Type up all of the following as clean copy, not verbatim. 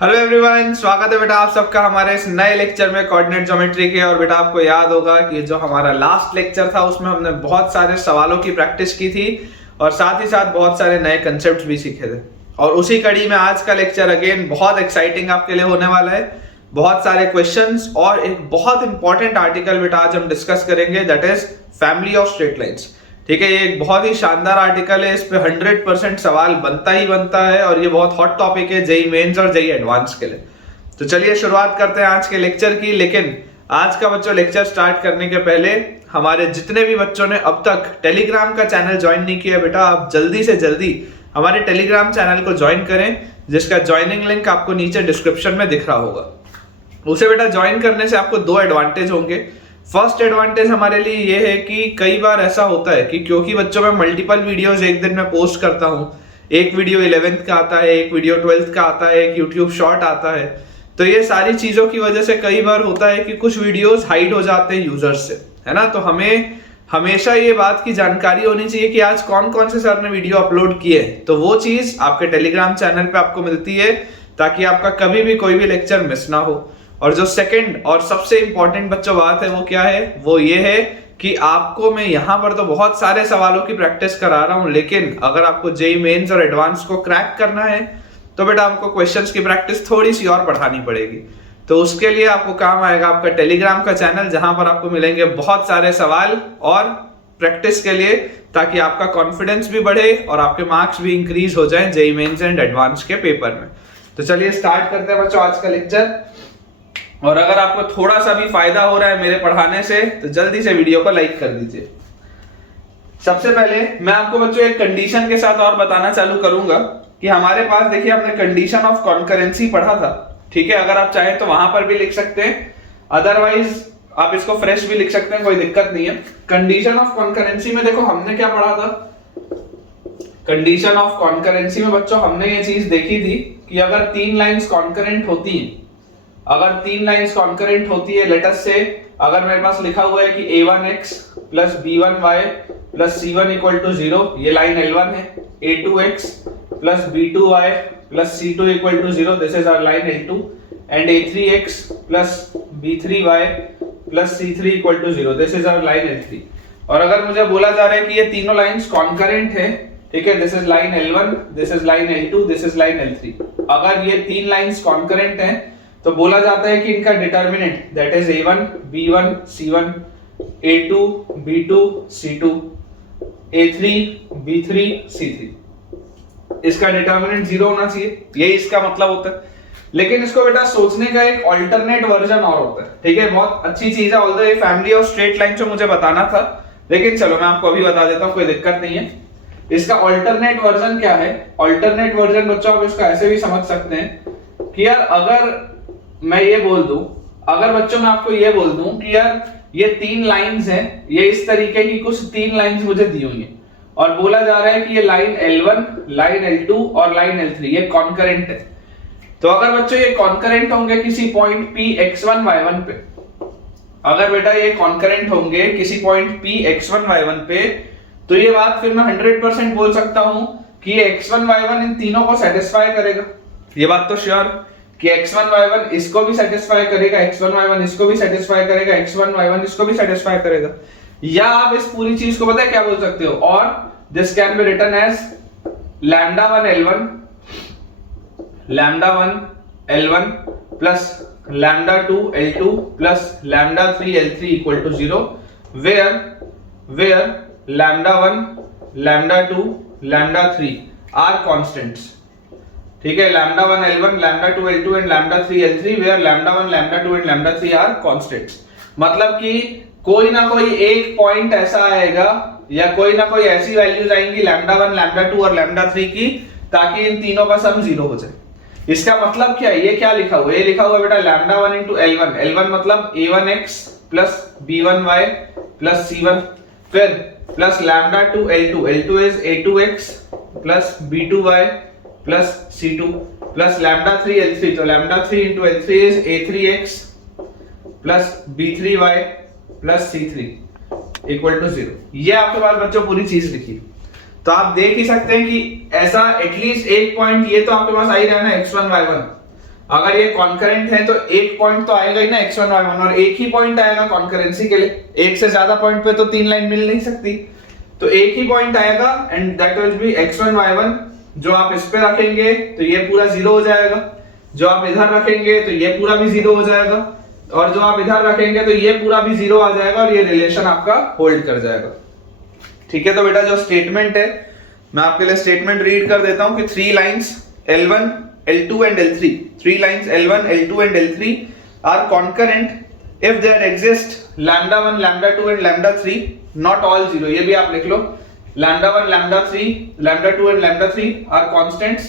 Hello everyone, स्वागत है बेटा आप सबका हमारे इस नए लेक्चर में कोऑर्डिनेट ज्योमेट्री के। और बेटा आपको याद होगा कि जो हमारा लास्ट लेक्चर था उसमें हमने बहुत सारे सवालों की प्रैक्टिस की थी और साथ ही साथ बहुत सारे नए कंसेप्ट भी सीखे थे। और उसी कड़ी में आज का लेक्चर अगेन बहुत एक्साइटिंग आपके लिए होने वाला है। बहुत सारे क्वेश्चंस और एक बहुत इंपॉर्टेंट आर्टिकल बेटा आज हम डिस्कस करेंगे, that is family of straight lines. ठीक है, ये एक बहुत ही शानदार आर्टिकल है, इस पे 100% सवाल बनता ही बनता है और ये बहुत हॉट टॉपिक है जेईई मेंस और जेईई एडवांस के लिए। तो चलिए शुरुआत करते हैं आज के लेक्चर की। लेकिन आज का बच्चों लेक्चर स्टार्ट करने के पहले हमारे जितने भी बच्चों ने अब तक टेलीग्राम का चैनल ज्वाइन नहीं किया बेटा, आप जल्दी से जल्दी हमारे टेलीग्राम चैनल को ज्वाइन करें, जिसका ज्वाइनिंग लिंक आपको नीचे डिस्क्रिप्शन में दिख रहा होगा। उसे बेटा ज्वाइन करने से आपको दो एडवांटेज होंगे। फर्स्ट एडवांटेज हमारे लिए ये है कि कई बार ऐसा होता है कि क्योंकि बच्चों में मल्टीपल वीडियोस एक दिन में पोस्ट करता हूँ, एक वीडियो 11th का आता है, एक वीडियो 12th का आता है, एक यूट्यूब शॉर्ट आता है, तो ये सारी चीजों की वजह से कई बार होता है कि कुछ वीडियोस हाइड हो जाते हैं यूजर्स से, है ना। तो हमें हमेशा ये बात की जानकारी होनी चाहिए कि आज कौन कौन से सर ने वीडियो अपलोड किए, तो वो चीज आपके टेलीग्राम चैनल पे आपको मिलती है ताकि आपका कभी भी कोई भी लेक्चर मिस ना हो। और जो सेकंड और सबसे इंपॉर्टेंट बच्चों बात है वो क्या है, वो ये है कि आपको मैं यहाँ पर तो बहुत सारे सवालों की प्रैक्टिस करा रहा हूँ, लेकिन अगर आपको जेईई मेंस और एडवांस को क्रैक करना है तो बेटा आपको क्वेश्चंस की प्रैक्टिस थोड़ी सी और बढ़ानी पड़ेगी। तो उसके लिए आपको काम आएगा आपका टेलीग्राम का चैनल, जहां पर आपको मिलेंगे बहुत सारे सवाल और प्रैक्टिस के लिए, ताकि आपका कॉन्फिडेंस भी बढ़े और आपके मार्क्स भी इंक्रीज हो जाए जेईई मेंस एंड एडवांस के पेपर में। तो चलिए स्टार्ट करते हैं बच्चों आज का लेक्चर। और अगर आपको थोड़ा सा भी फायदा हो रहा है मेरे पढ़ाने से तो जल्दी से वीडियो को लाइक कर दीजिए। सबसे पहले मैं आपको बच्चों एक कंडीशन के साथ और बताना चालू करूंगा कि हमारे पास देखिए हमने कंडीशन ऑफ कॉन्करेंसी पढ़ा था, ठीक है। अगर आप चाहें तो वहां पर भी लिख सकते हैं, अदरवाइज आप इसको फ्रेश भी लिख सकते हैं, कोई दिक्कत नहीं है। कंडीशन ऑफ कॉन्करेंसी में देखो हमने क्या पढ़ा था। कंडीशन ऑफ कॉन्करेंसी में बच्चों हमने ये चीज देखी थी कि अगर तीन लाइंस कॉन्करेंट होती हैं, अगर तीन लाइंस कॉन्करेंट होती है, लेट अस से अगर मेरे पास लिखा हुआ है कि a1x plus b1y plus c1 equal to 0, ये लाइन L1 है। a2x plus b2y plus c2 equal to 0, this is our line L2। And a3x plus b3y plus c3 equal to 0, this is our line L3। और अगर मुझे बोला जा रहा है कि ये तीनों लाइंस कॉन्करेंट है, ठीक है, this is line L1, this is line L2, this is line L3। अगर ये तीन लाइंस कॉन्करेंट हैं तो बोला जाता है कि इनका determinant that is a1 b1 c1 a2 b2 c2 a3 b3 c3, इसका डिटर्मिनेंट 0 होना चाहिए, यही इसका मतलब होता है। लेकिन इसको बेटा सोचने का एक अल्टरनेट वर्जन और होता है, ठीक है। बहुत अच्छी चीज है, ऑल्दो ये फैमिली ऑफ स्ट्रेट लाइन जो मुझे बताना था, लेकिन चलो मैं आपको अभी बता देता हूँ, कोई दिक्कत नहीं है। इसका अल्टरनेट वर्जन क्या है? अल्टरनेट वर्जन बच्चों आप इसका ऐसे भी समझ सकते हैं कि यार अगर मैं ये बोल दूं, अगर बच्चों मैं आपको ये बोल दूं कि यार ये तीन लाइंस हैं, ये इस तरीके की कुछ तीन लाइंस मुझे दी हुई हैं और बोला जा रहा है कि ये लाइन L1, लाइन L2 और लाइन L3 ये कॉन्करेंट है। तो अगर बच्चों ये कॉन्करेंट होंगे किसी पॉइंट P x1 y1 पे, अगर बेटा ये कॉन्करेंट होंगे किसी पॉइंट P x1 y1 पे, तो ये बात फिर मैं 100% बोल सकता हूं कि ये x1 y1 इन तीनों को सेटिस्फाई करेगा। ये बात तो श्योर कि x1 y1 इसको भी सेटिस्फाई करेगा, x1 y1 इसको भी सेटिस्फाई करेगा, x1 y1 इसको भी सेटिस्फाई करेगा। या आप इस पूरी चीज को पता है क्या बोल सकते हो, और this can be written as λ1 L1 λ1 L1 plus λ2 L2 plus λ3 L3 equal to 0, where λ1 λ2 λ3 are constants, ठीक है। λ1 L1 λ2 L2 and λ3 L3 where λ1 λ2 and λ3 are constants. मतलब कि कोई ना कोई एक पॉइंट ऐसा आएगा या कोई ना कोई ऐसी वैल्यूज आएंगी λ1 λ2 और λ3 की, ताकि इन तीनों का सम 0 हो जाए। इसका मतलब क्या है? ये क्या लिखा हुआ है? ये लिखा हुआ है बेटा λ1 into L1, L1 मतलब a1x plus b1y plus c1, फिर plus λ2 L2, L2 is a2x plus b2y plus c2 plus λ3 L3, तो λ3 into L3 is a3x plus b3y plus c3 equal to 0। ये आपके पास बच्चों पूरी चीज लिखी। तो आप देख ही सकते हैं कि ऐसा एटलीस्ट एक पॉइंट ये तो आपके पास आ ही रहा है ना x1 y1, अगर ये कॉन्करेंट है तो एक पॉइंट तो आएगा ही ना x1 y1, और एक ही पॉइंट आएगा कॉन्करेंसी के लिए, एक से ज्यादा पॉइंट पे तो तीन लाइन मिल नहीं सकती, तो एक ही पॉइंट आएगा and that will B x1 y1। जो आप इस पे रखेंगे तो ये पूरा जीरो हो जाएगा, जो आप इधर रखेंगे तो ये पूरा भी जीरो हो जाएगा, और जो आप इधर रखेंगे तो ये पूरा भी जीरो आ जाएगा, और ये रिलेशन आपका होल्ड कर जाएगा। ठीक है, तो बेटा जो स्टेटमेंट है मैं आपके लिए स्टेटमेंट रीड कर देता हूं कि three lines L1 L2 and L3, three lines L1 L2 and L3 are concurrent if there exist lambda 1 lambda 2 and lambda 3 not all zero। ये भी आप लिख लो, lambda 1 lambda 3 lambda 2 and lambda 3 are constants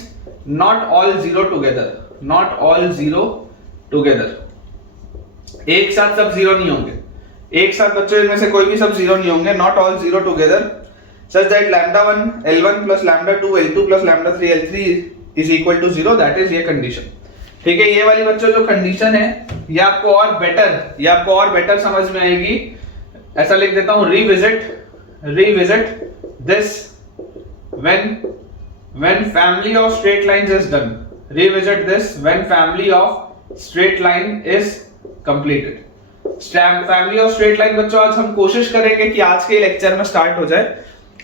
not all zero together, not all zero together। एक साथ सब zero नहीं होंगे, एक साथ बच्चों इनमें से कोई भी सब जीरो नहीं होंगे, not all zero together such that lambda 1 L1 plus lambda 2 L2 plus lambda 3 L3 is equal to zero, that is ये कंडीशन। ठीक है, ये वाली बच्चों जो कंडीशन है ये आपको और बेटर समझ में आएगी। ऐसा लिख देता हूं, revisit this when family of straight lines is done, revisit this when family of straight line is completed। Family of straight line बच्चों आज हम कोशिश करेंगे कि आज के लेक्चर में स्टार्ट हो जाए,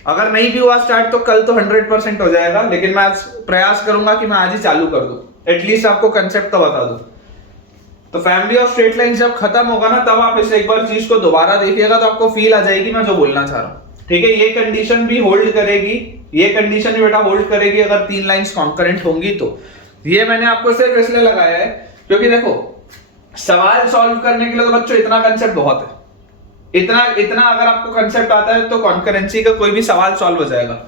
अगर नहीं भी हुआ स्टार्ट तो कल तो 100% हो जाएगा, लेकिन मैं आज प्रयास करूंगा कि मैं आज ही चालू कर दूं, एटलीस्ट आपको कंसेप्ट तो बता दूं। तो फैमिली ऑफ स्ट्रेट लाइन जब खत्म होगा ना तब आप इस एक बार चीज को दोबारा देखिएगा तो आपको फील आ जाएगी मैं जो बोलना चाह रहा हूं। ठीक है, ये कंडीशन भी होल्ड करेगी, ये कंडीशन भी बेटा होल्ड करेगी अगर तीन लाइंस कॉन्करेंट होंगी तो। ये मैंने आपको सिर्फ इसलिए लगाया है क्योंकि देखो सवाल सॉल्व करने के लिए तो बच्चों इतना कंसेप्ट बहुत है, इतना अगर आपको कंसेप्ट आता है तो कॉन्करेंसी का कोई भी सवाल सॉल्व हो जाएगा।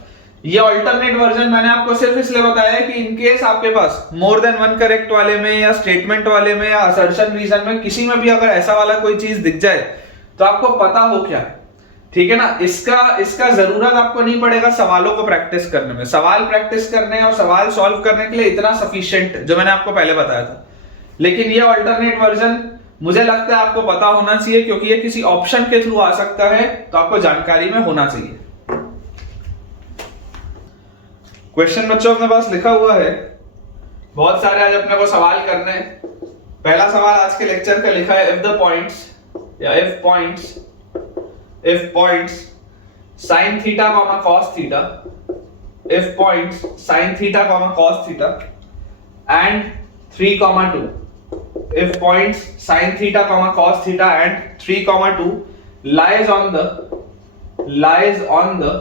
ये अल्टरनेट वर्जन मैंने आपको सिर्फ इसलिए बताया है कि इन केस आपके पास मोर देन वन करेक्ट वाले में या स्टेटमेंट वाले में या असर्शन रीजन में किसी में भी अगर ऐसा वाला कोई चीज दिख जाए तो आपको पता हो क्या है। ठीक है ना, इसका जरूरत आपको नहीं पड़ेगा सवालों को प्रैक्टिस करने में, सवाल प्रैक्टिस करने और सवाल सॉल्व करने के लिए इतना सफिशिएंट जो मैंने आपको पहले बताया था। लेकिन ये अल्टरनेट वर्जन मुझे लगता है आपको पता होना चाहिए क्योंकि ये किसी ऑप्शन के थ्रू आ सकता है, तो आपको जानकारी में होना चाहिए। क्वेश्चन बच्चों अपने पास लिखा हुआ है, बहुत सारे आज अपने को सवाल करने हैं। पहला सवाल आज के लेक्चर का लिखा है, if points sin theta comma cos theta, if points sin theta comma cos theta and 3,2, if points sin theta comma cos theta and 3,2 lies on the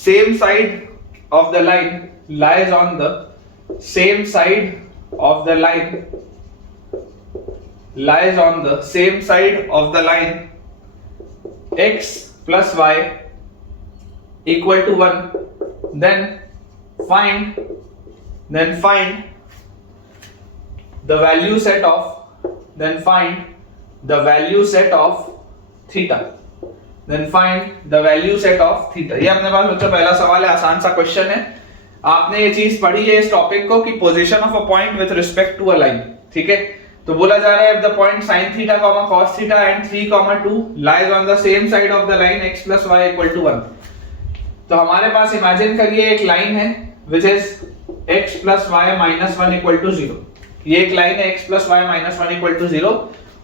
same side of the line, lies on the same side of the line, lies on the same side of the line x plus y equal to 1, then find the value set of theta, then find the value set of theta। ये अपने पास बच्चों पहला सवाल है, आसान सा question है। आपने ये चीज पढ़ी है इस टॉपिक को कि position of a point with respect to a line. ठीक है, तो बोला जा रहा है if the point sin theta comma cos theta and 3,2 lies on the same side of the line x plus y equal to 1। तो हमारे पास imagine करिए एक लाइन है which is x plus y minus 1 equal to 0। ये एक line है x plus y minus 1 equal to 0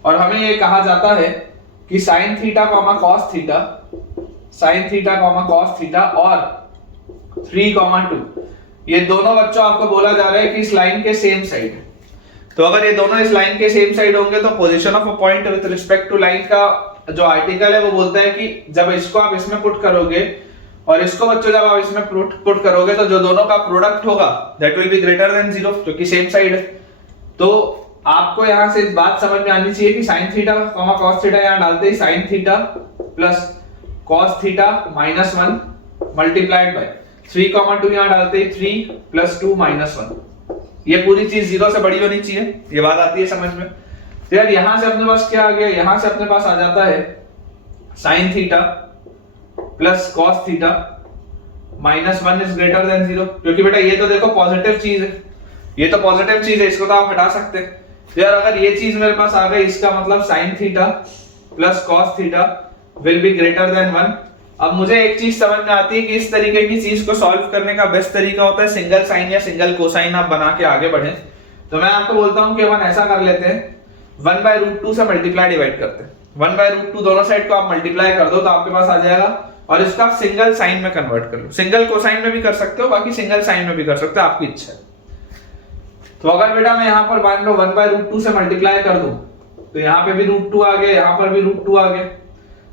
और हमें ये कहा जाता है कि sin theta comma cos theta और 3,2 ये दोनों बच्चों आपको बोला जा रहा है कि इस लाइन के सेम साइड है। तो अगर ये दोनों इस लाइन के सेम साइड होंगे तो position of a point with respect to line का जो आर्टिकल है वो बोलता है कि जब इसको आप इसमें पुट करोगे और इसको बच्चों जब आप इसमें पुट करोगे तो जो दोनों का प्रोडक्ट होगा that will be greater than 0 क्योंकि सेम साइड है। तो आपको यहां से इस बात समझ में आनी चाहिए कि sin theta comma cos theta यहां डालते ही sin theta plus cos theta minus 1 multiplied by 3,2 यहां डालते ही 3 प्लस 2 माइनस 1। ये पूरी चीज 0 से बड़ी होनी चाहिए, ये बात आती है समझ में। तो यार यहां से अपने पास क्या आ गया, यहां से अपने पास आ जाता है sin theta plus cos theta minus 1 is greater then 0 क्योंकि बेटा ये तो देखो पॉजिटिव चीज है, ये तो पॉजिटिव चीज है, इसको तो आप हटा सकते हैं। तो यार अगर ये चीज मेरे पास आ गई इसका मतलब sin theta plus cos theta will be greater than 1। अब मुझे एक चीज समझ में आती है कि इस तरीके की चीज को सॉल्व करने का बेस्ट तरीका होता है सिंगल साइन या सिंगल कोसाइन आप बना के आगे बढ़े। तो मैं आपको बोलता हूं कि अपन ऐसा कर लेते हैं, 1/√2 से मल्टीप्लाई डिवाइड करते हैं। 1/√2 दोनों साइड को आप मल्टीप्लाई कर दो तो आपके पास आ जाएगा, और इसका आप सिंगल साइन में कन्वर्ट कर लो। सिंगल कोसाइन में भी कर सकते हो, बाकी सिंगल साइन में भी कर सकते हो, आपकी इच्छा है। तो अगर बेटा मैं यहाँ पर मान लो 1/√2 से मल्टीप्लाई कर दूं तो यहाँ पे भी √2 आ गया, यहाँ पर भी √2 आ गया,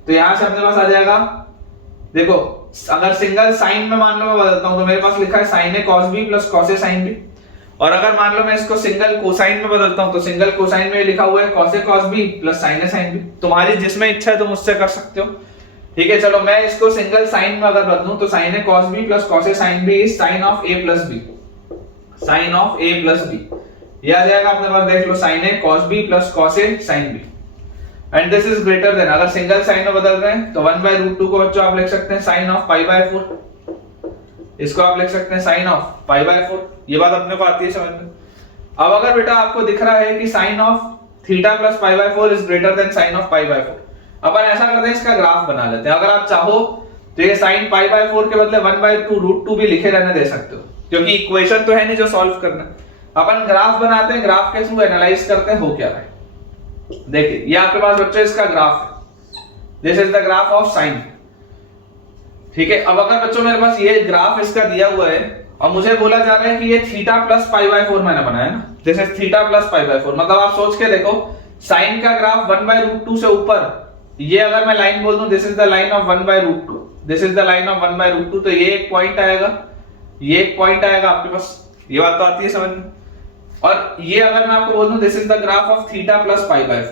तो यहाँ से अपने पास आ जाएगा, देखो अगर सिंगल साइन में मान लो मैं बदलता हूं तो मेरे पास लिखा है sin a cos b plus cos a sin b, और अगर मान लो मैं इसको सिंगल कोसाइन में बदलता हूं तो सिंगल कोसाइन में लिखा हुआ है cos a cos b plus sin a sin b। तुम्हारी जिसमें इच्छा है तुम उससे कर सकते हो, ठीक है। चलो मैं इसको सिंगल साइन में अगर बदलूं तो sin a cos b plus cos a sin b is sin of a plus b, sin of a plus b, ये आ जाएगा अपने पास, देख लो sin a cos b plus cos a sin b, and this is greater then, अगर single sign में बदल रहे हैं तो 1/√2 को बच्चों आप लिख सकते हैं sin of π/4, इसको आप लिख सकते हैं sin of π/4, ये बात अपने को आती है समझ में। अब अगर बेटा आपको दिख रहा है कि sin of थीटा plus π/4 is greater than sin of π/4, अपन ऐसा करते हैं इसका ग्राफ बना लेते हैं। अगर आप चाहो तो ये sin π/4 के बदले 1/2√2 भी लिखे रहने दे सकते हो, क्योंकि इक्वेशन तो है नहीं जो सॉल्व करना, अपन ग्राफ बनाते हैं, ग्राफ के थ्रू एनालाइज करते हैं हो क्या रहा है। देखिए ये आपके पास बच्चों इसका ग्राफ है, this is the graph of sine, ठीक है। अब अगर बच्चों मेरे पास ये ग्राफ इसका दिया हुआ है और मुझे बोला जा रहा है कि ये थीटा प्लस π/4 मैंने बनाया ना, दिस इज थीटा प्लस π/4, मतलब आप सोच के देखो साइन का ग्राफ 1/√2 से ऊपर, ये अगर मैं लाइन बोल दूं this is the line of 1/√2, this is the line of 1/√2, तो ये एक पॉइंट आएगा, ये एक पॉइंट आएगा आपके पास, ये बात तो आती है समझ में। और ये अगर मैं आपको बोल दूं this is the graph of theta plus π/4,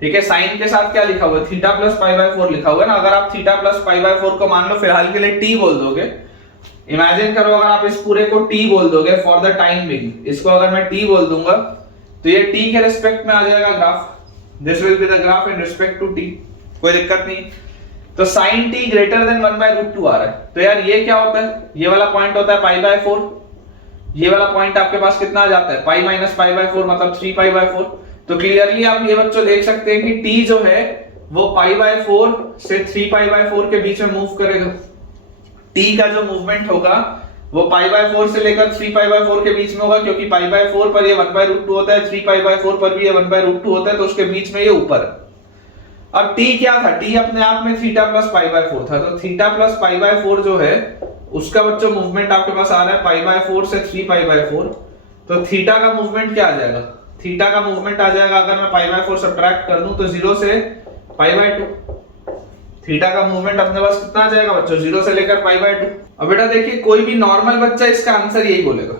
ठीक है। साइन के साथ क्या लिखा हुआ है, थीटा प्लस π/4 लिखा हुआ है ना। अगर आप थीटा प्लस π/4 को मान लो फिलहाल के लिए t बोल दोगे, इमेजिन करो अगर आप इस पूरे को t बोल दोगे फॉर द टाइम बिंग, इसको अगर मैं t बोल दूंगा तो ये t के रिस्पेक्ट में आ जाएगा graph, this will be the graph in respect to t, कोई दिक्कत नहीं। तो sin t ग्रेटर देन 1/√2 आ रहा है, तो यार ये क्या होता है, ये वाला पॉइंट होता है π/4, ये वाला पॉइंट आपके पास कितना आ जाता है π माइनस π/4 मतलब 3π/4। तो क्लियरली आप ये बच्चों देख सकते हैं कि t जो है वो π/4 से 3π/4 के बीच में मूव करेगा, t का जो मूवमेंट होगा वो π/4 से लेकर 3π/4 के बीच में होगा, क्योंकि π/4 पर ये 1/√2 होता है, 3π/4 पर भी ये 1/√2 होता है, तो उसके बीच में ये ऊपर है। अब t क्या था, t अपने आप में थीटा प्लस π/4 था, तो थीटा प्लस π/4 जो है उसका बच्चों मूवमेंट आपके पास आ रहा है π/4 से 3π/4, तो थीटा का मूवमेंट क्या आ जाएगा, थीटा का मूवमेंट आ जाएगा, अगर मैं π/4 सब्ट्रैक्ट कर दूं तो 0 से π/2, थीटा का मूवमेंट अपने पास कितना आ जाएगा बच्चों, 0 से लेकर π/2। अब बेटा देखिए कोई भी नॉर्मल बच्चा इसका आंसर यही बोलेगा,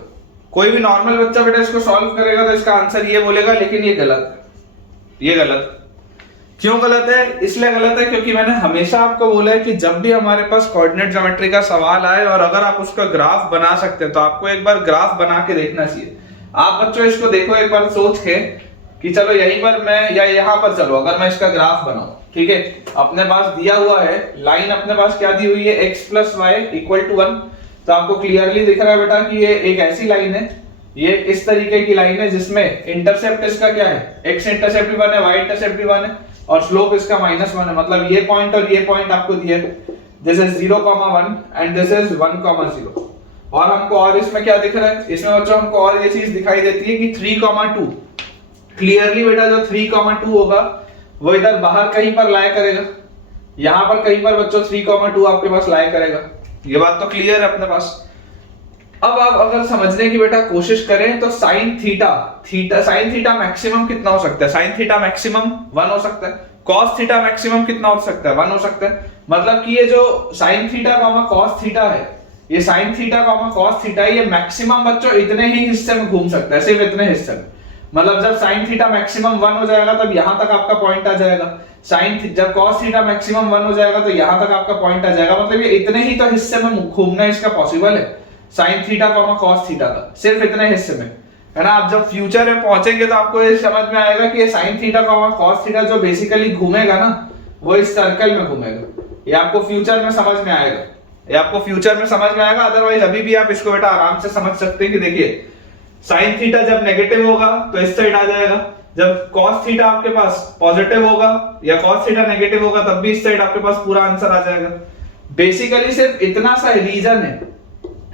कोई भी नॉर्मल बच्चा बेटा इसको सॉल्व करेगा तो इसका आंसर ये बोलेगा, लेकिन ये गलत है। ये गलत क्यों गलत है, इसलिए गलत है क्योंकि मैंने हमेशा आपको बोला है कि जब भी हमारे पास कोऑर्डिनेट ज्योमेट्री का सवाल आए और अगर आप उसका ग्राफ बना सकते हैं तो आपको एक बार ग्राफ बना के देखना चाहिए। आप बच्चों इसको देखो एक बार सोच के कि चलो यहीं पर मैं या यहाँ पर, चलो अगर मैं इसका ग्राफ बनाऊं, ठीक है, अपने पास दिया हुआ है लाइन, अपने पास क्या दी हुई है x plus y equal to 1, तो आपको क्लियरली दिख रहा है बेटा कि ये एक ऐसी लाइन है, ये इस तरीके की लाइन है जिसमें इंटरसेप्ट इसका क्या है, x इंटरसेप्ट भी 1 है, y इंटरसेप्ट भी 1 है, और स्लोप इसका -1 है, मतलब ये पॉइंट और ये पॉइंट आपको दिया है, this is 0,1 and this is 1,0। और हमको और इसमें क्या दिख रहा है, इसमें बच्चों हमको और ये चीज दिखाई देती है कि 3,2, क्लियरली बेटा जो 3,2 होगा वो इधर बाहर कहीं पर लाया करेगा, यहां पर कहीं पर बच्चों 3,2 आपके पास लाया करेगा, ये बात तो क्लियर है अपने पास। अब आप अगर समझने की बेटा कोशिश करें तो साइन थीटा मैक्सिमम कितना हो सकता है, साइन थीटा मैक्सिमम 1 हो सकता है, कॉस थीटा मैक्सिमम कितना हो सकता है, 1 हो सकता है, मतलब कि ये जो साइन थीटा कॉस थीटा है, ये साइन थीटा कॉस थीटा है, ये मैक्सिमम बच्चों इतने ही हिस्से में घूम सकता है, सिर्फ इतने हिस्से में, मतलब जब साइन थीटा मैक्सिमम 1 हो जाएगा तब यहां तक आपका पॉइंट आ जाएगा, जब कॉस थीटा मैक्सिमम 1 हो जाएगा तो यहां तक आपका पॉइंट आ जाएगा, मतलब ये इतने ही तो हिस्से में घूमना इसका पॉसिबल है, साइन थीटा कॉस थीटा का सिर्फ इतने हिस्से में, है ना। आप जब फ्यूचर में पहुंचेंगे तो आपको ये समझ में आएगा कि ये साइन थीटा कॉस थीटा जो बेसिकली घूमेगा ना वो इस सर्कल में घूमेगा, ये आपको फ्यूचर में समझ में आएगा, ये आपको फ्यूचर में समझ में आएगा, अदरवाइज अभी भी आप इसको बेटा आराम से समझ सकते हैं कि देखिए साइन थीटा जब नेगेटिव होगा तो इस साइड आ जाएगा, जब कॉस थीटा आपके पास पॉजिटिव होगा या कॉस थीटा नेगेटिव होगा तब भी इस साइड आपके पास पूरा आंसर आ जाएगा। बेसिकली सिर्फ इतना सा रीजन है,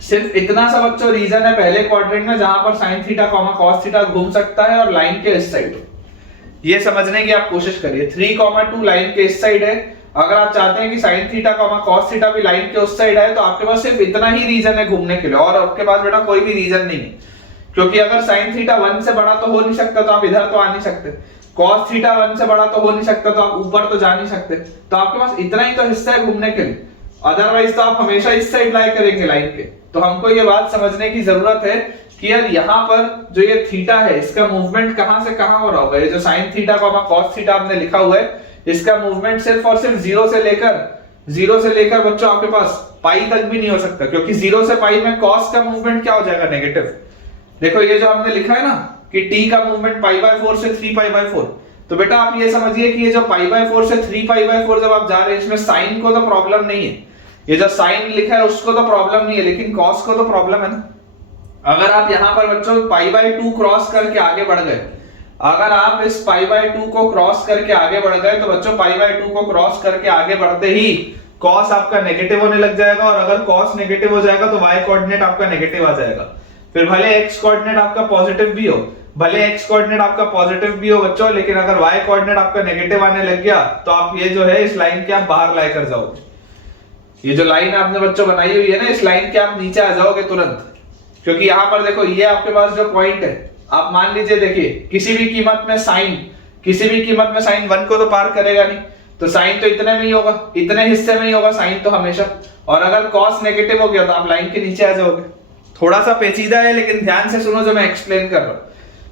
सिर्फ इतना सा बच्चों रीजन है पहले क्वाड्रेंट में जहां पर sine theta comma cos theta घूम सकता है और लाइन के इस साइड। ये समझने की आप कोशिश करिए 3,2 लाइन के इस साइड है। अगर आप चाहते हैं कि sine theta comma cos theta भी लाइन के उस साइड है तो आपके पास सिर्फ इतना ही रीजन है घूमने के लिए, और आपके पास बेटा कोई भी रीजन नहीं है। क्योंकि अगर साइन थीटा 1 से बड़ा तो हो नहीं सकता तो आप इधर तो आ नहीं सकते, कॉस थीटा 1 से बड़ा तो हो नहीं सकता तो आप ऊपर तो जा नहीं सकते, तो आपके पास इतना ही तो हिस्सा है घूमने के लिए। अदरवाइज तो आप हमेशा इस साइड लाई करेंगे लाइन के। तो हमको ये बात समझने की जरूरत है कि यार यहाँ पर जो ये थीटा है इसका मूवमेंट कहां से कहां हो रहा होगा। ये जो sine theta comma cos theta आपने लिखा हुआ है इसका मूवमेंट सिर्फ और सिर्फ जीरो से लेकर बच्चों आपके पास पाई तक भी नहीं हो सकता, क्योंकि 0 से पाई में कॉस का मूवमेंट क्या हो जाएगा, नेगेटिव। देखो ये जो हमने लिखा है ना कि t का मूवमेंट π/4 से 3π/4, तो बेटा आप ये समझिए कि ये जो π/4 से 3π/4 जब आप जा रहे हैं इसमें साइन को तो प्रॉब्लम नहीं है, ये जो साइन लिखा है उसको तो प्रॉब्लम नहीं है, लेकिन कॉस को तो प्रॉब्लम है ना। अगर आप यहाँ पर बच्चों π/2 क्रॉस करके आगे बढ़ गए, अगर आप इस π/2 को क्रॉस करके आगे बढ़ गए तो बच्चों π/2 को क्रॉस करके आगे बढ़ते ही कॉस आपका नेगेटिव होने लग जाएगा, और अगर कॉस नेगेटिव हो जाएगा तो y कोऑर्डिनेट आपका नेगेटिव आ जाएगा। फिर भले x कोऑर्डिनेट आपका पॉजिटिव भी हो, बच्चों, लेकिन अगर y कोऑर्डिनेट आपका नेगेटिव आने लग गया तो आप ये जो है इस लाइन के आप बाहर लाई कर जाओगे। ये जो लाइन आपने बच्चों बनाई हुई है ना इस लाइन के आप नीचे आ जाओगे तुरंत, क्योंकि यहाँ पर देखो ये आपके पास जो पॉइंट है, आप मान लीजिए देखिए किसी भी कीमत में साइन 1 को तो पार करेगा नहीं, तो साइन तो इतने में ही होगा, इतने हिस्से में ही होगा साइन तो हमेशा, और अगर कॉस नेगेटिव हो गया तो आप लाइन के नीचे आ जाओगे। थोड़ा सा पेचीदा है लेकिन ध्यान से सुनो जो मैं एक्सप्लेन कर रहा हूं।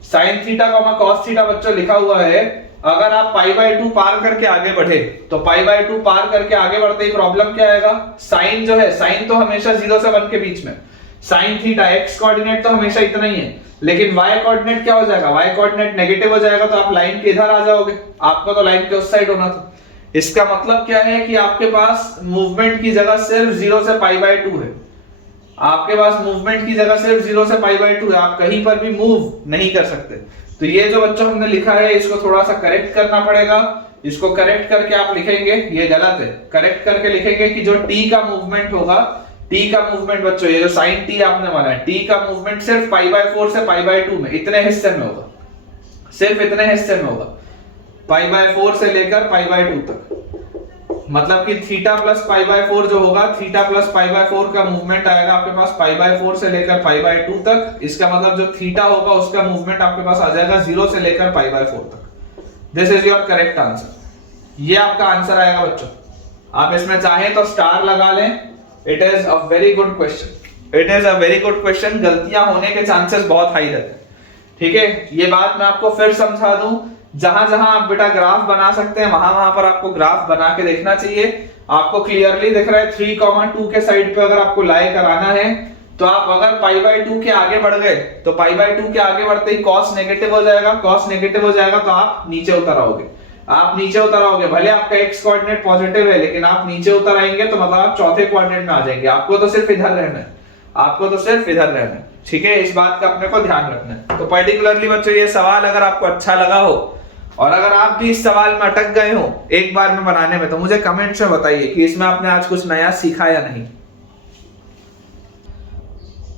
Sine theta comma cos theta बच्चों लिखा हुआ है, अगर आप π/2 पार करके आगे बढ़े तो π/2 पार करके आगे बढ़ते ही प्रॉब्लम क्या आएगा, साइन जो है, साइन तो हमेशा 0 से 1 के बीच में, साइन थीटा x कोऑर्डिनेट तो हमेशा इतना ही है, लेकिन y कोऑर्डिनेट क्या हो जाएगा, y कोऑर्डिनेट नेगेटिव हो जाएगा तो आप लाइन के इधर आ जाओगे, आपको तो लाइन के उस साइड होना था। इसका मतलब क्या है कि आपके पास मूवमेंट की जगह सिर्फ 0 से π/2 है, आपके पास मूवमेंट की जगह सिर्फ 0 से π/2 है, आप कहीं पर भी मूव नहीं कर सकते। तो ये जो बच्चों हमने लिखा है इसको थोड़ा सा करेक्ट करना पड़ेगा, इसको करेक्ट करके आप लिखेंगे, ये गलत है, करेक्ट करके लिखेंगे कि जो t का मूवमेंट होगा, t का मूवमेंट बच्चों ये जो साइन t आपने माना है, t का मूवमेंट सिर्फ π/4 से π/2 में इतने हिस्से में होगा, सिर्फ इतने हिस्से में होगा, π/4 से लेकर π/2 तक। मतलब कि थीटा प्लस π/4 जो होगा, थीटा प्लस π/4 का मूवमेंट आएगा आपके पास π/4 से लेकर π/2 तक। इसका मतलब जो थीटा होगा उसका मूवमेंट आपके पास आ जाएगा 0 से लेकर π/4 तक। This is your correct answer, ये आपका आंसर आएगा बच्चों। आप इसमें चाहें तो स्टार लगा लें, it is a very good question, it is a very good question. गलतियां होने के चांसेस बहुत हाई रहते हैं, ठीक है। ये बात मैं आपको फिर समझा दूं, जहां जहां आप बेटा ग्राफ बना सकते हैं वहां वहां पर आपको ग्राफ बना के देखना चाहिए। आपको क्लियरली दिख रहा है 3,2 के साइड पे अगर आपको लाई कराना है तो आप अगर π/2 के आगे बढ़ गए तो π/2 के आगे बढ़ते ही cos नेगेटिव हो जाएगा, cos नेगेटिव हो जाएगा तो आप नीचे उतर आओगे, आप नीचे उतर आओगे। भले आपका x कोऑर्डिनेट पॉजिटिव है लेकिन आप नीचे उतर आएंगे तो मतलब आप चौथे कोऑर्डिनेट में आ जाएंगे। आपको तो सिर्फ इधर रहना है, आपको तो सिर्फ इधर रहना है, ठीक है। इस बात का अपने को ध्यान रखना है। तो पर्टिकुलरली बच्चों ये सवाल अगर आपको अच्छा लगा हो और अगर आप भी इस सवाल में अटक गए हो एक बार में बनाने में, तो मुझे कमेंट्स में बताइए कि इसमें आपने आज कुछ नया सीखा या नहीं।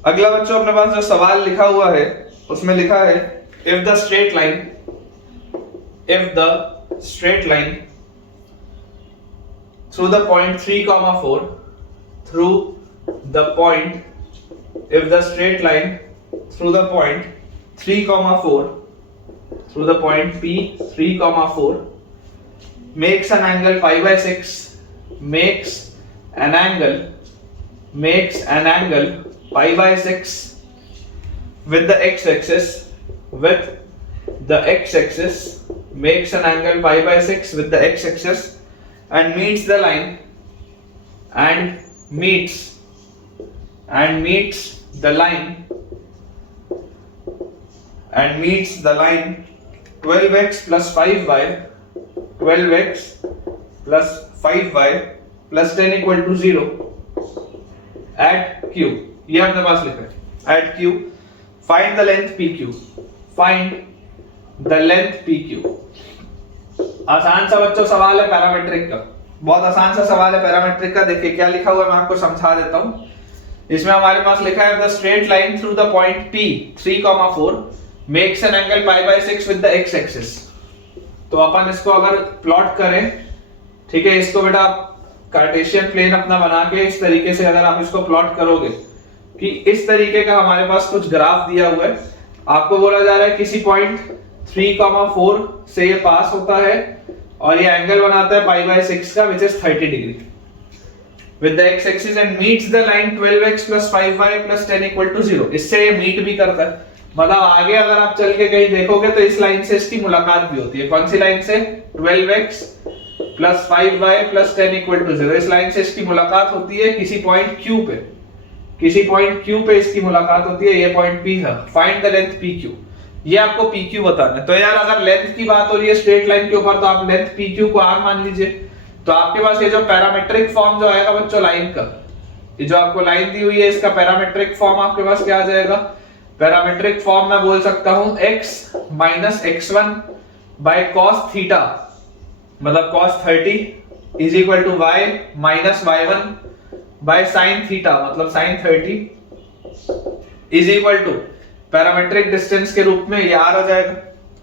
अगला बच्चों अपने पास जो सवाल लिखा हुआ है उसमें लिखा है if the straight line through the point 3,4 through the point if the straight line through the point 3,4 through the point P 3,4 makes an angle π/6 makes an angle π/6 with the x-axis makes an angle π/6 with the x-axis and meets the line and meets the line 12x plus 5y plus 10 equal to 0 at Q। ये अपने पास लिखा है at Q find the length PQ, find the length PQ। आसान सा बच्चों सवाल है parametric का, बहुत आसान सा सवाल है पैरामेट्रिक का। देखिए क्या लिखा हुआ है मैं आपको समझा देता हूं। इसमें हमारे पास लिखा है the straight line through the point P 3,4 makes an angle π/6 with the x axis. तो अपन इसको अगर प्लॉट करें, ठीक है, इसको बेटा कार्टेशियन प्लेन अपना बना के इस तरीके से अगर आप इसको प्लॉट करोगे कि इस तरीके का हमारे पास कुछ ग्राफ दिया हुआ है, आपको बोला जा रहा है किसी पॉइंट 3,4 से ये पास होता है और ये एंगल बनाता है π/6 का which is 30 degree with the x axis and meets the line 12x plus 5y plus 10 equal to 0। इससे ये मीट भी करता है, मतलब आगे अगर आप चल के कहीं देखोगे तो इस लाइन से इसकी मुलाकात भी होती है। कौन सी लाइन से? 12x plus 5y plus 10 equal to 0। इस लाइन से इसकी मुलाकात होती है किसी पॉइंट Q पे, किसी पॉइंट Q पे इसकी मुलाकात होती है। ये पॉइंट P है, फाइंड द लेंथ PQ। ये आपको PQ बताना है। तो यार अगर लेंथ की बात हो रही है स्ट्रेट लाइन के ऊपर तो आप लेंथ PQ को R मान लीजिए। तो आपके पास ये जो पैरामेट्रिक फॉर्म जो आएगा बच्चों लाइन का, ये जो आपको लाइन दी हुई है इसका पैरामेट्रिक फॉर्म आपके पास क्या आ जाएगा? पैरामेट्रिक फॉर्म मैं बोल सकता हूं x minus x1 by cos theta, मतलब cos 30 is equal to y minus y1 by sin theta, मतलब sin 30 is equal to parametric distance के रूप में ये r हो जाएगा।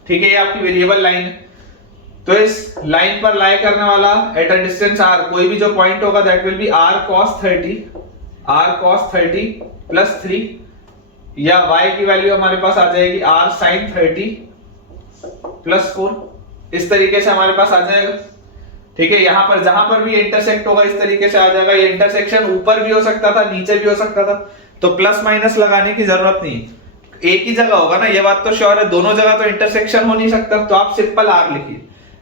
ठीक है, ये आपकी वेरिएबल लाइन है। तो इस लाइन पर लाई करने वाला एट अ डिस्टेंस r कोई भी जो पॉइंट होगा that will be r cos 30 plus 3, या y की वैल्यू हमारे पास आ जाएगी r sin 30 प्लस 4। इस तरीके से हमारे पास आ जाएगा। ठीक है, यहां पर जहां पर भी इंटरसेक्ट होगा इस तरीके से आ जाएगा। ये इंटरसेक्शन ऊपर भी हो सकता था, नीचे भी हो सकता था, तो प्लस माइनस लगाने की जरूरत नहीं, एक ही जगह होगा ना, ये बात तो श्योर है। दोनों जगह तो इंटरसेक्शन हो नहीं सकता, तो आप सिंपल r लिखिए।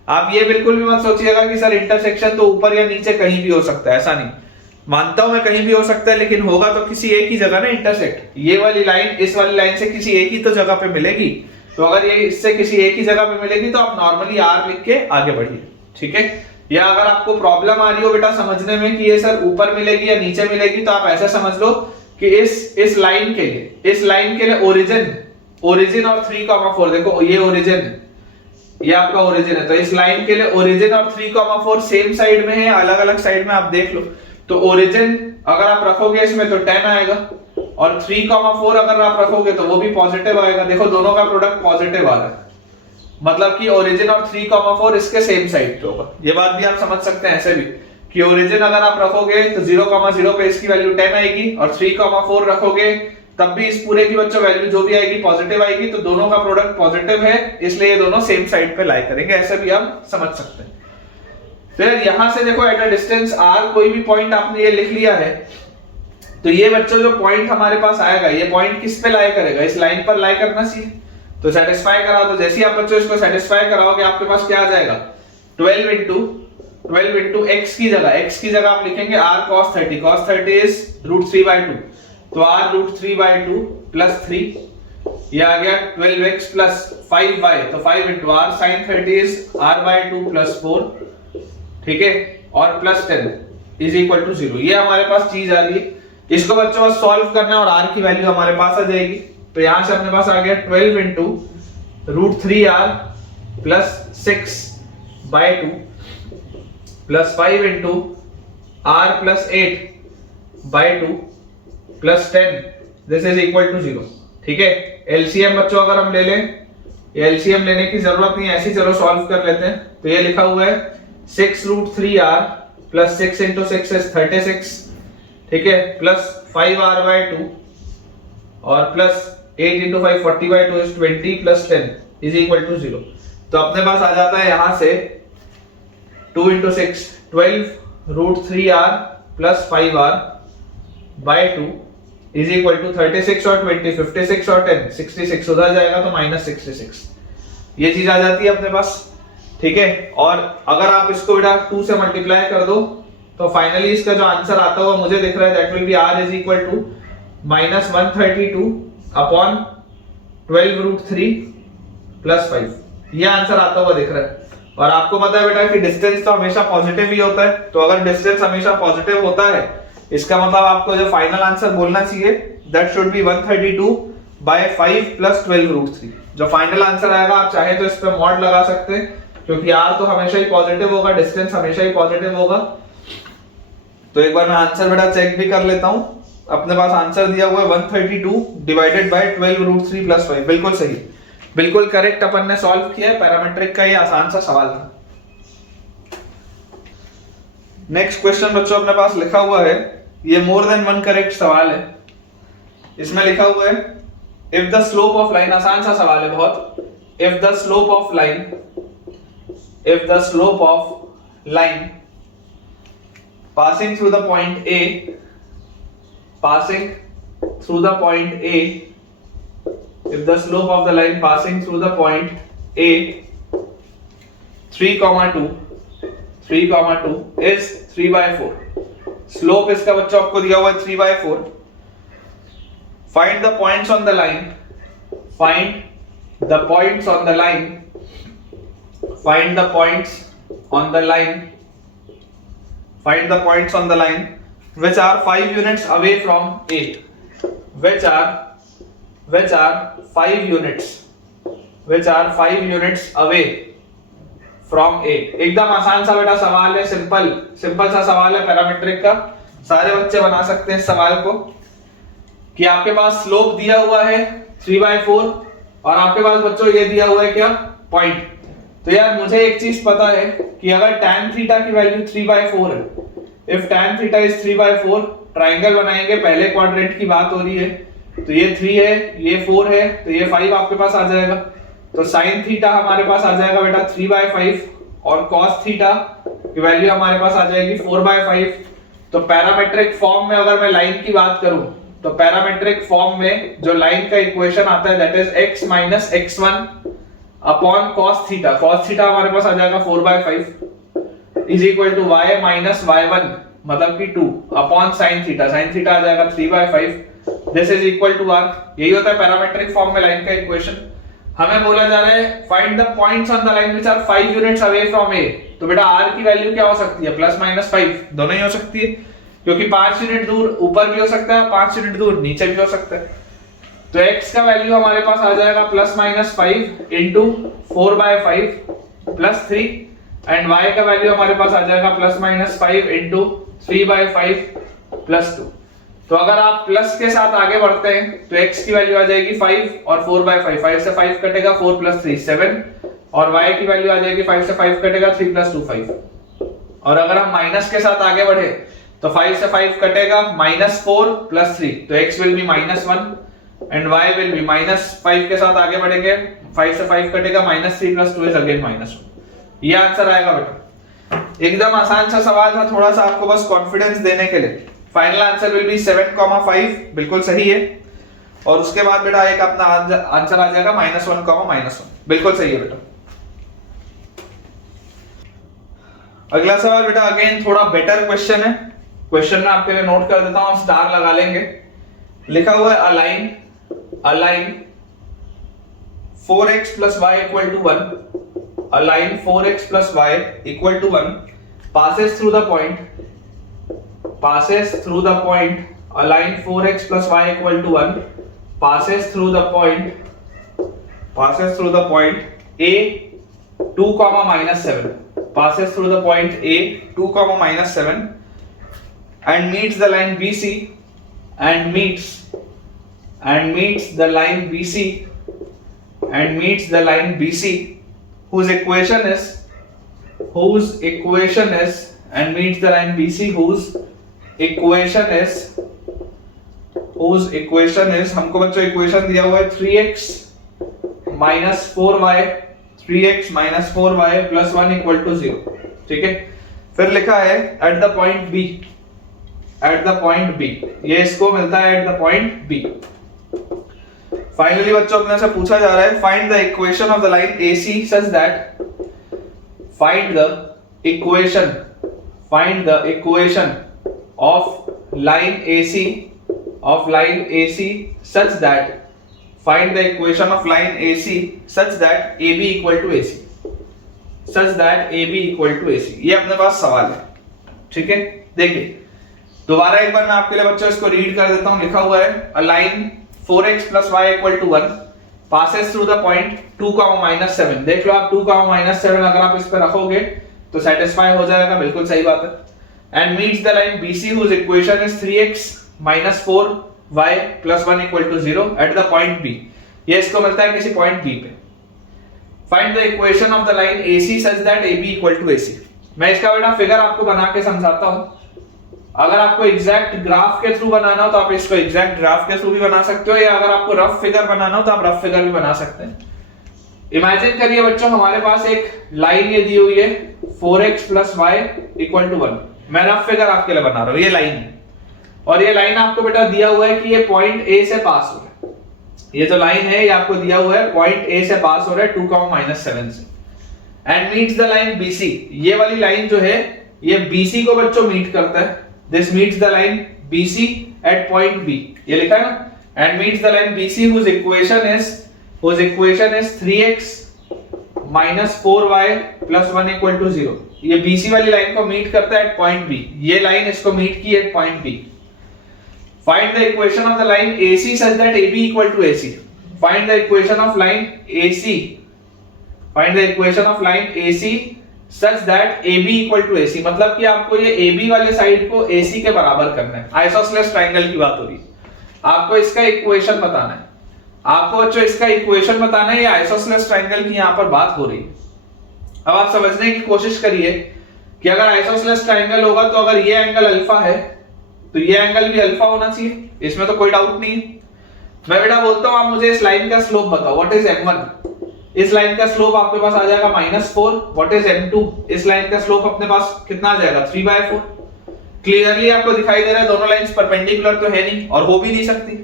आप ये बिल्कुल भी मत सोचिएगा कि सर इंटरसेक्शन तो ऊपर या नीचे कहीं भी हो सकता है, ऐसा नहीं। मानता हूं मैं कहीं भी हो सकता है, लेकिन होगा तो किसी एक ही जगह ना इंटरसेक्ट। ये वाली लाइन इस वाली लाइन से किसी एक ही तो जगह पे मिलेगी। तो अगर ये इससे किसी एक ही जगह पे मिलेगी तो आप नॉर्मली r लिख के आगे बढ़िए। ठीक है, या अगर आपको प्रॉब्लम आ रही हो बेटा समझने में कि ये सर ऊपर मिलेगी या नीचे मिलेगी, तो आप ऐसा समझ लो कि इस लाइन के लिए ओरिजिन और 3,4, देखो ये ओरिजिन है, ये आपका ओरिजिन है। तो इस लाइन के लिए ओरिजिन और 3,4 सेम साइड में है, अलग अलग साइड में आप देख लो। तो ओरिजिन अगर आप रखोगे इसमें तो 10 आएगा, और 3,4 अगर आप रखोगे तो वो भी पॉजिटिव आएगा। देखो दोनों का प्रोडक्ट पॉजिटिव आ रहा है, मतलब कि ओरिजिन और 3,4 इसके सेम साइड पे होगा। ये बात भी आप समझ सकते हैं ऐसे भी कि ओरिजिन अगर आप रखोगे तो 0,0 पे इसकी वैल्यू 10 आएगी, और 3,4 रखोगे तब भी इस पूरे की बच्चों वैल्यू जो भी आएगी पॉजिटिव आएगी। तो दोनों का प्रोडक्ट पॉजिटिव है, इसलिए ये दोनों सेम साइड पे लाई करेंगे, ऐसे भी आप समझ सकते हैं। फिर यहां से देखो एट अ डिस्टेंस r कोई भी पॉइंट आपने ये लिख लिया है, तो ये बच्चों जो पॉइंट हमारे पास आएगा, ये पॉइंट किस पे लाई करेगा? इस लाइन पर लाई करना चाहिए। तो सेटिस्फाई करा दो। जैसे ही आप बच्चों इसको सेटिस्फाई कराओगे आपके पास क्या आ जाएगा? 12 इंटू x की जगह आप लिखेंगे r cos 30। cos 30 इज √3/2, तो r √3/2 प्लस 3, ये आ गया 12x प्लस 5y, तो 5 into r sin 30 is r/2 plus 4। ठीक है, और प्लस 10 इज इक्वल टू 0। ये हमारे पास चीज आ रही है, इसको बच्चों बस सॉल्व करना है और r की वैल्यू हमारे पास आ जाएगी। तो यहां से अपने पास आ गया 12 into √3r plus 6/2 plus 5 into r plus 8/2 plus 10, this is equal to 0। ठीक है, एलसीएम बच्चों अगर हम ले लें, ये एलसीएम लेने की जरूरत नहीं है, ऐसे चलो सॉल्व कर लेते हैं। तो ये लिखा हुआ है 6√3r प्लस 6 इंटू 6 इज 36, ठीक है, प्लस 5r/2 और plus 8 into 5 40/2 is 20 plus 10 is equal to 0। तो अपने पास आ जाता है यहां से 2 into 6 12√3r plus 5r/2 is equal to 36 और 20 56 और 10 66, उधर जाएगा तो -66। ये चीज आ जाती है अपने पास। ठीक है, और अगर आप इसको बेटा 2 से मल्टीप्लाई कर दो तो फाइनली इसका जो आंसर आता होगा मुझे दिख रहा है that will be r is equal to -132 upon 12√3 plus 5। ये आंसर आता हुआ दिख रहा है। और आपको पता है बेटा कि डिस्टेंस तो हमेशा पॉजिटिव ही होता है, तो अगर डिस्टेंस हमेशा पॉजिटिव होता है इसका मतलब आपको जो फाइनल आंसर बोलना चाहिए दैट शुड बी 132/5 प्लस 12√3। जो फाइनल आंसर आएगा आप चाहे तो इस पे मॉड लगा सकते हैं, क्योंकि r तो हमेशा ही पॉजिटिव होगा, डिस्टेंस हमेशा ही पॉजिटिव होगा। तो एक बार मैं आंसर बेटा चेक भी कर लेता हूं। अपने पास आंसर दिया हुआ है 132 डिवाइडेड बाय 12√3 प्लस 5। बिल्कुल सही, बिल्कुल करेक्ट अपन ने सॉल्व किया है। पैरामेट्रिक का ये आसान सा सवाल था। नेक्स्ट क्वेश्चन बच्चों अपने पास लिखा हुआ है, ये मोर देन वन करेक्ट सवाल है। इसमें लिखा हुआ है if the slope of line, आसान सा सवाल है बहुत। If the slope of line, if the slope of line passing through the point A, passing through the point A, if the slope of the line passing through the point A 3,2 is 3/4। Slope इसका बच्चों आपको दिया हुआ है 3/4। Find the points on the line, find the points on the line, find the points on the line, find the points on the line which are 5 units away from A, which are 5 units, which are 5 units away from A। एकदम आसान सा बेटा सवाल है, simple सा सवाल है parametric का। सारे बच्चे बना सकते हैं इस सवाल को कि आपके पास स्लोप दिया हुआ है 3/4 और आपके पास बच्चों ये दिया हुआ है क्या, पॉइंट। तो यार मुझे एक चीज पता है कि अगर tan थीटा की वैल्यू 3/4 है, if tan theta is 3/4, triangle बनाएंगे, पहले क्वाड्रेंट की बात हो रही है, तो ये 3 है, ये 4 है, तो ये 5 आपके पास आ जाएगा। तो sin थीटा हमारे पास आ जाएगा बेटा 3/5 और cos थीटा की वैल्यू हमारे पास आ जाएगी 4/5। तो पैरामेट्रिक फॉर्म में अगर मैं लाइन की बात करूं, तो पैरामेट्रिक फॉर्म में जो लाइन का इक्वेशन आता है that is x minus x1 upon cos theta. cos theta हमारे पास आ जाएगा 4/5 is equal to y minus y1 मतलब कि 2 upon sin theta. sin theta आ जाएगा 3/5। This is equal to r। यही होता है पैरामेट्रिक फॉर्म में लाइन का इक्वेशन। हमें बोला जा रहा है find the points on the line which are 5 units away from a। तो बेटा r की वैल्यू क्या हो सकती है, प्लस माइनस 5 दोनों ही हो सकती है, क्योंकि 5 यूनिट दूर ऊपर भी हो सकता है, 5 यूनिट दूर नीचे भी हो सकता है। तो x का वैल्यू हमारे पास आ जाएगा plus minus 5 into 4/5 plus 3 and y का वैल्यू हमारे पास आ जाएगा प्लस माइनस 5 इंटू 3/5 प्लस 2। तो अगर आप प्लस के साथ आगे बढ़ते हैं तो x की वैल्यू आ जाएगी 5 और 4/5, 5 से 5 कटेगा 4 प्लस 3 7 और y की वैल्यू आ जाएगी 5 से 5 कटेगा 3 प्लस 2 5। और अगर हम माइनस के साथ आगे बढ़े तो 5 से 5 कटेगा -4 प्लस 3, तो x will be -1 and y will be -5 के साथ आगे बढ़ेंगे, 5 से 5 कटेगा -3 प्लस 2 इज अगेन -1। ये आंसर आएगा बेटा। एकदम आसान सा सवाल था, थोड़ा सा आपको बस कॉन्फिडेंस देने के लिए। फाइनल आंसर विल बी 7,5, बिल्कुल सही है। और उसके बाद बेटा एक अपना आंसर आ जाएगा -1,-1, बिल्कुल सही है बेटा। अगला सवाल बेटा अगेन थोड़ा बेटर क्वेश्चन है। क्वेश्चन में आपके लिए नोट कर देता हूं, स्टार लगा लेंगे। लिखा हुआ है align 4x plus y equal to 1, a line 4x plus y equal to 1 passes through the point, a line 4x plus y equal to 1 passes through the point a 2, -7, passes through the point a 2, -7 and meets the line BC and meets the line BC whose equation is and meets the line BC whose equation is हमको बच्चों equation दिया हुआ है 3x minus 4y plus 1 equal to 0। ठीक है, फिर लिखा है at the point B, ये इसको मिलता है at the point B। Finally बच्चों अपने से पूछा जा रहा है find the equation of the line AC such that find the equation of line AC such that find the equation of line AC such that AB equal to AC, ये अपने पास सवाल है। ठीक है, देखिए दोबारा एक बार मैं आपके लिए बच्चों इसको रीड कर देता हूं। लिखा हुआ है a line 4x plus y equal to 1 passes through the point 2, -7। देख लो आप 2, -7 अगर आप इस पे रखोगे तो सेटिस्फाई हो जाएगा, बिल्कुल सही बात है। and meets the line BC whose equation is 3x minus 4y plus 1 equal to 0 at the point B. ये इसको मिलता है किसी पॉइंट बी पे। Find the equation of the line AC such that AB equal to AC। मैं इसका बेटा figure आपको बना के समझाता हूं। अगर आपको एग्जैक्ट ग्राफ के थ्रू बनाना हो तो आप इसको एग्जैक्ट ग्राफ के थ्रू भी बना सकते हो, या अगर आपको रफ फिगर बनाना हो तो आप रफ फिगर भी बना सकते हैं। इमेजिन करिए बच्चों, हमारे पास एक लाइन ये दी हुई है 4x plus y equal to 1। मैं रफ फिगर आपके लिए बना रहा हूं। ये लाइन है और ये लाइन आपको बेटा दिया हुआ है कि ये पॉइंट A से पास हो रहा है। ये जो लाइन है ये आपको दिया हुआ है पॉइंट A से पास हो रहा है 2,-7 से, and meets the line BC। ये वाली लाइन जो है ये BC को बच्चों मीट करता है। This meets the line BC at point B। ये लिखा है ना, and meets the line BC whose equation is 3x minus 4y plus 1 equal to 0। ये BC वाली लाइन को मीट करता है एट पॉइंट B। ये लाइन इसको मीट की at point B। Find the equation of the line AC such that AB equal to AC। Find the equation of line AC। Find the equation of line AC such that AB equal to AC। मतलब कि आपको ये AB वाले side को AC के बराबर करना है। आइसोसेलेस ट्रायंगल की बात हो रही है। आपको इसका इक्वेशन बताना है। आपको जो इसका इक्वेशन बताना है, ये आइसोसेलेस ट्रायंगल की यहाँ पर बात हो रही है। अब आप समझने की कोशिश करिए कि अगर आइसोसेलेस ट्रायंगल होगा तो अगर ये एंगल अल्फा है तो ये एंगल भी अल्फा होना चाहिए, इसमें तो कोई डाउट नहीं है। मैं बेटा बोलता हूं आप मुझे इस लाइन का स्लोप बताओ, व्हाट इज m1। इस लाइन का स्लोप आपके पास आ जाएगा -4। What is m2। इस लाइन का स्लोप अपने पास कितना आ जाएगा 3/4। क्लियरली आपको दिखाई दे रहा है दोनों लाइंस परपेंडिकुलर तो है नहीं और हो भी नहीं सकती।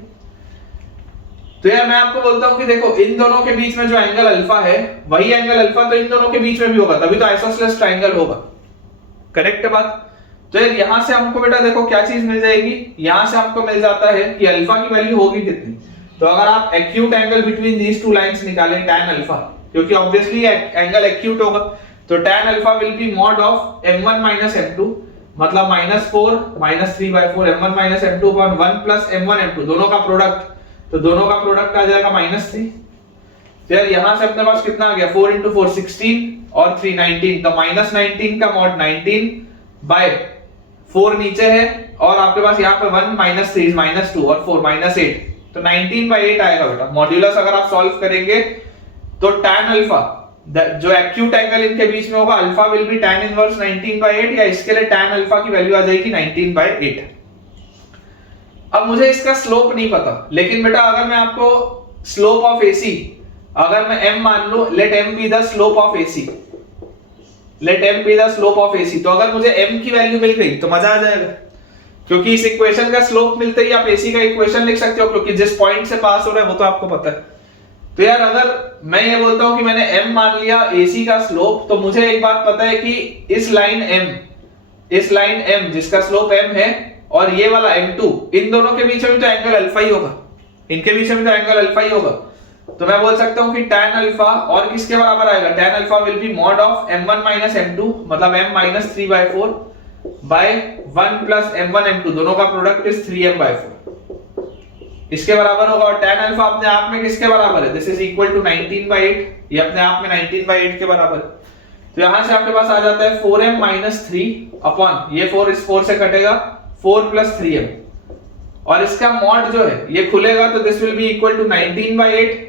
तो यार मैं आपको बोलता हूं कि देखो इन दोनों के बीच में जो एंगल अल्फा है वही एंगल अल्फा तो इन दोनों के बीच में भी होगा, तभी तो आइसोसेलेस ट्रायंगल होगा। करेक्ट है बात। तो यहां से हमको बेटा देखो क्या चीज मिल जाएगी, यहां से हमको मिल जाता है कि अल्फा की वैल्यू होगी कितनी। तो अगर आप acute angle between these two lines निकालें tan अल्फा, क्योंकि ऑब्वियसली एंगल एक्यूट होगा, तो tan alpha will be mod of m1 m2, मतलब -4 -3/4 m1 m2 upon 1 plus m1 m2 दोनों का प्रोडक्ट। तो दोनों का प्रोडक्ट आ जाएगा -3। तो यार यहां से अपने पास कितना आ गया 4 × 4 16 और 3 19। तो -19 का मॉड 19 बाय 4 नीचे है और आपके पास यहाँ पे 1 -3 -2 और 4 -8, तो 19/8 आएगा बेटा। मॉड्यूलस अगर आप सॉल्व करेंगे तो tan अल्फा जो एक्यूट एंगल इनके बीच में होगा alpha will B tan inverse 19/8, या इसके लिए tan अल्फा की वैल्यू आ जाएगी 19/8। अब मुझे इसका स्लोप नहीं पता, लेकिन बेटा अगर मैं आपको स्लोप ऑफ AC अगर मैं m मान लूं, let m be the slope of AC, let m be the slope of AC, तो अगर मुझे m की वैल्यू मिल गई तो मजा आ जाएगा, क्योंकि इस इक्वेशन का स्लोप मिलते ही आप AC का इक्वेशन लिख सकते हो, क्योंकि जिस पॉइंट से पास हो रहा है वो तो आपको पता है। तो यार अगर मैं ये बोलता हूं कि मैंने m मान लिया AC का स्लोप, तो मुझे एक बात पता है कि इस लाइन m जिसका स्लोप m है और ये वाला m2, इन दोनों के बीच में तो एंगल अल्फा ही होगा, इनके बीच में तो एंगल अल्फा ही होगा। तो मैं बोल सकता हूं कि tan अल्फा और किसके बराबर आएगा, tan alpha will be mod of m1 m2, मतलब m -3/4 bye 1 plus m1 m2, दोनों का प्रोडक्ट इज 3m/4, इसके बराबर होगा। और tan अल्फा अपने आप में किसके बराबर है, दिस इज इक्वल टू 19/8, ये अपने आप में 19/8 के बराबर है। तो यहां से आपके पास आ जाता है 4m - 3 अपॉन ये 4 इस 4 से कटेगा 4 + 3m, और इसका मॉड जो है ये खुलेगा तो this will be equal to 19/8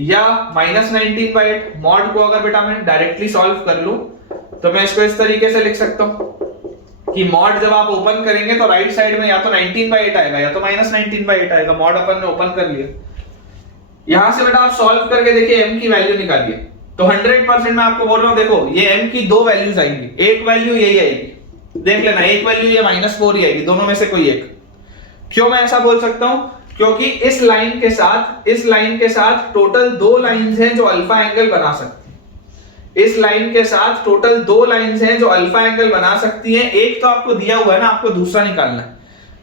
या -19/8। मॉड को अगर बेटा मैं डायरेक्टली सॉल्व कर लूं तो मैं इसको इस तरीके से लिख सकता हूं कि मॉड जब आप ओपन करेंगे तो राइट साइड में या तो 19/8 आएगा या तो -19/8 आएगा। मॉड अपन ने ओपन कर लिया। यहां से बेटा आप सॉल्व करके देखिए m की वैल्यू निकालिए, तो 100% मैं आपको बोल रहा हूं, देखो ये m की दो वैल्यूज आएंगी, एक वैल्यू यही आएगी, देख लेना, एक वैल्यू ये -4 ही आएगी, दोनों में से कोई एक। क्यों मैं ऐसा बोल सकता हूं, क्योंकि इस लाइन के साथ टोटल 2 लाइंस हैं जो अल्फा एंगल बना सकती हैं। इस लाइन के साथ टोटल 2 लाइंस हैं जो अल्फा एंगल बना सकती हैं। एक तो आपको दिया हुआ है ना, आपको दूसरा निकालना है।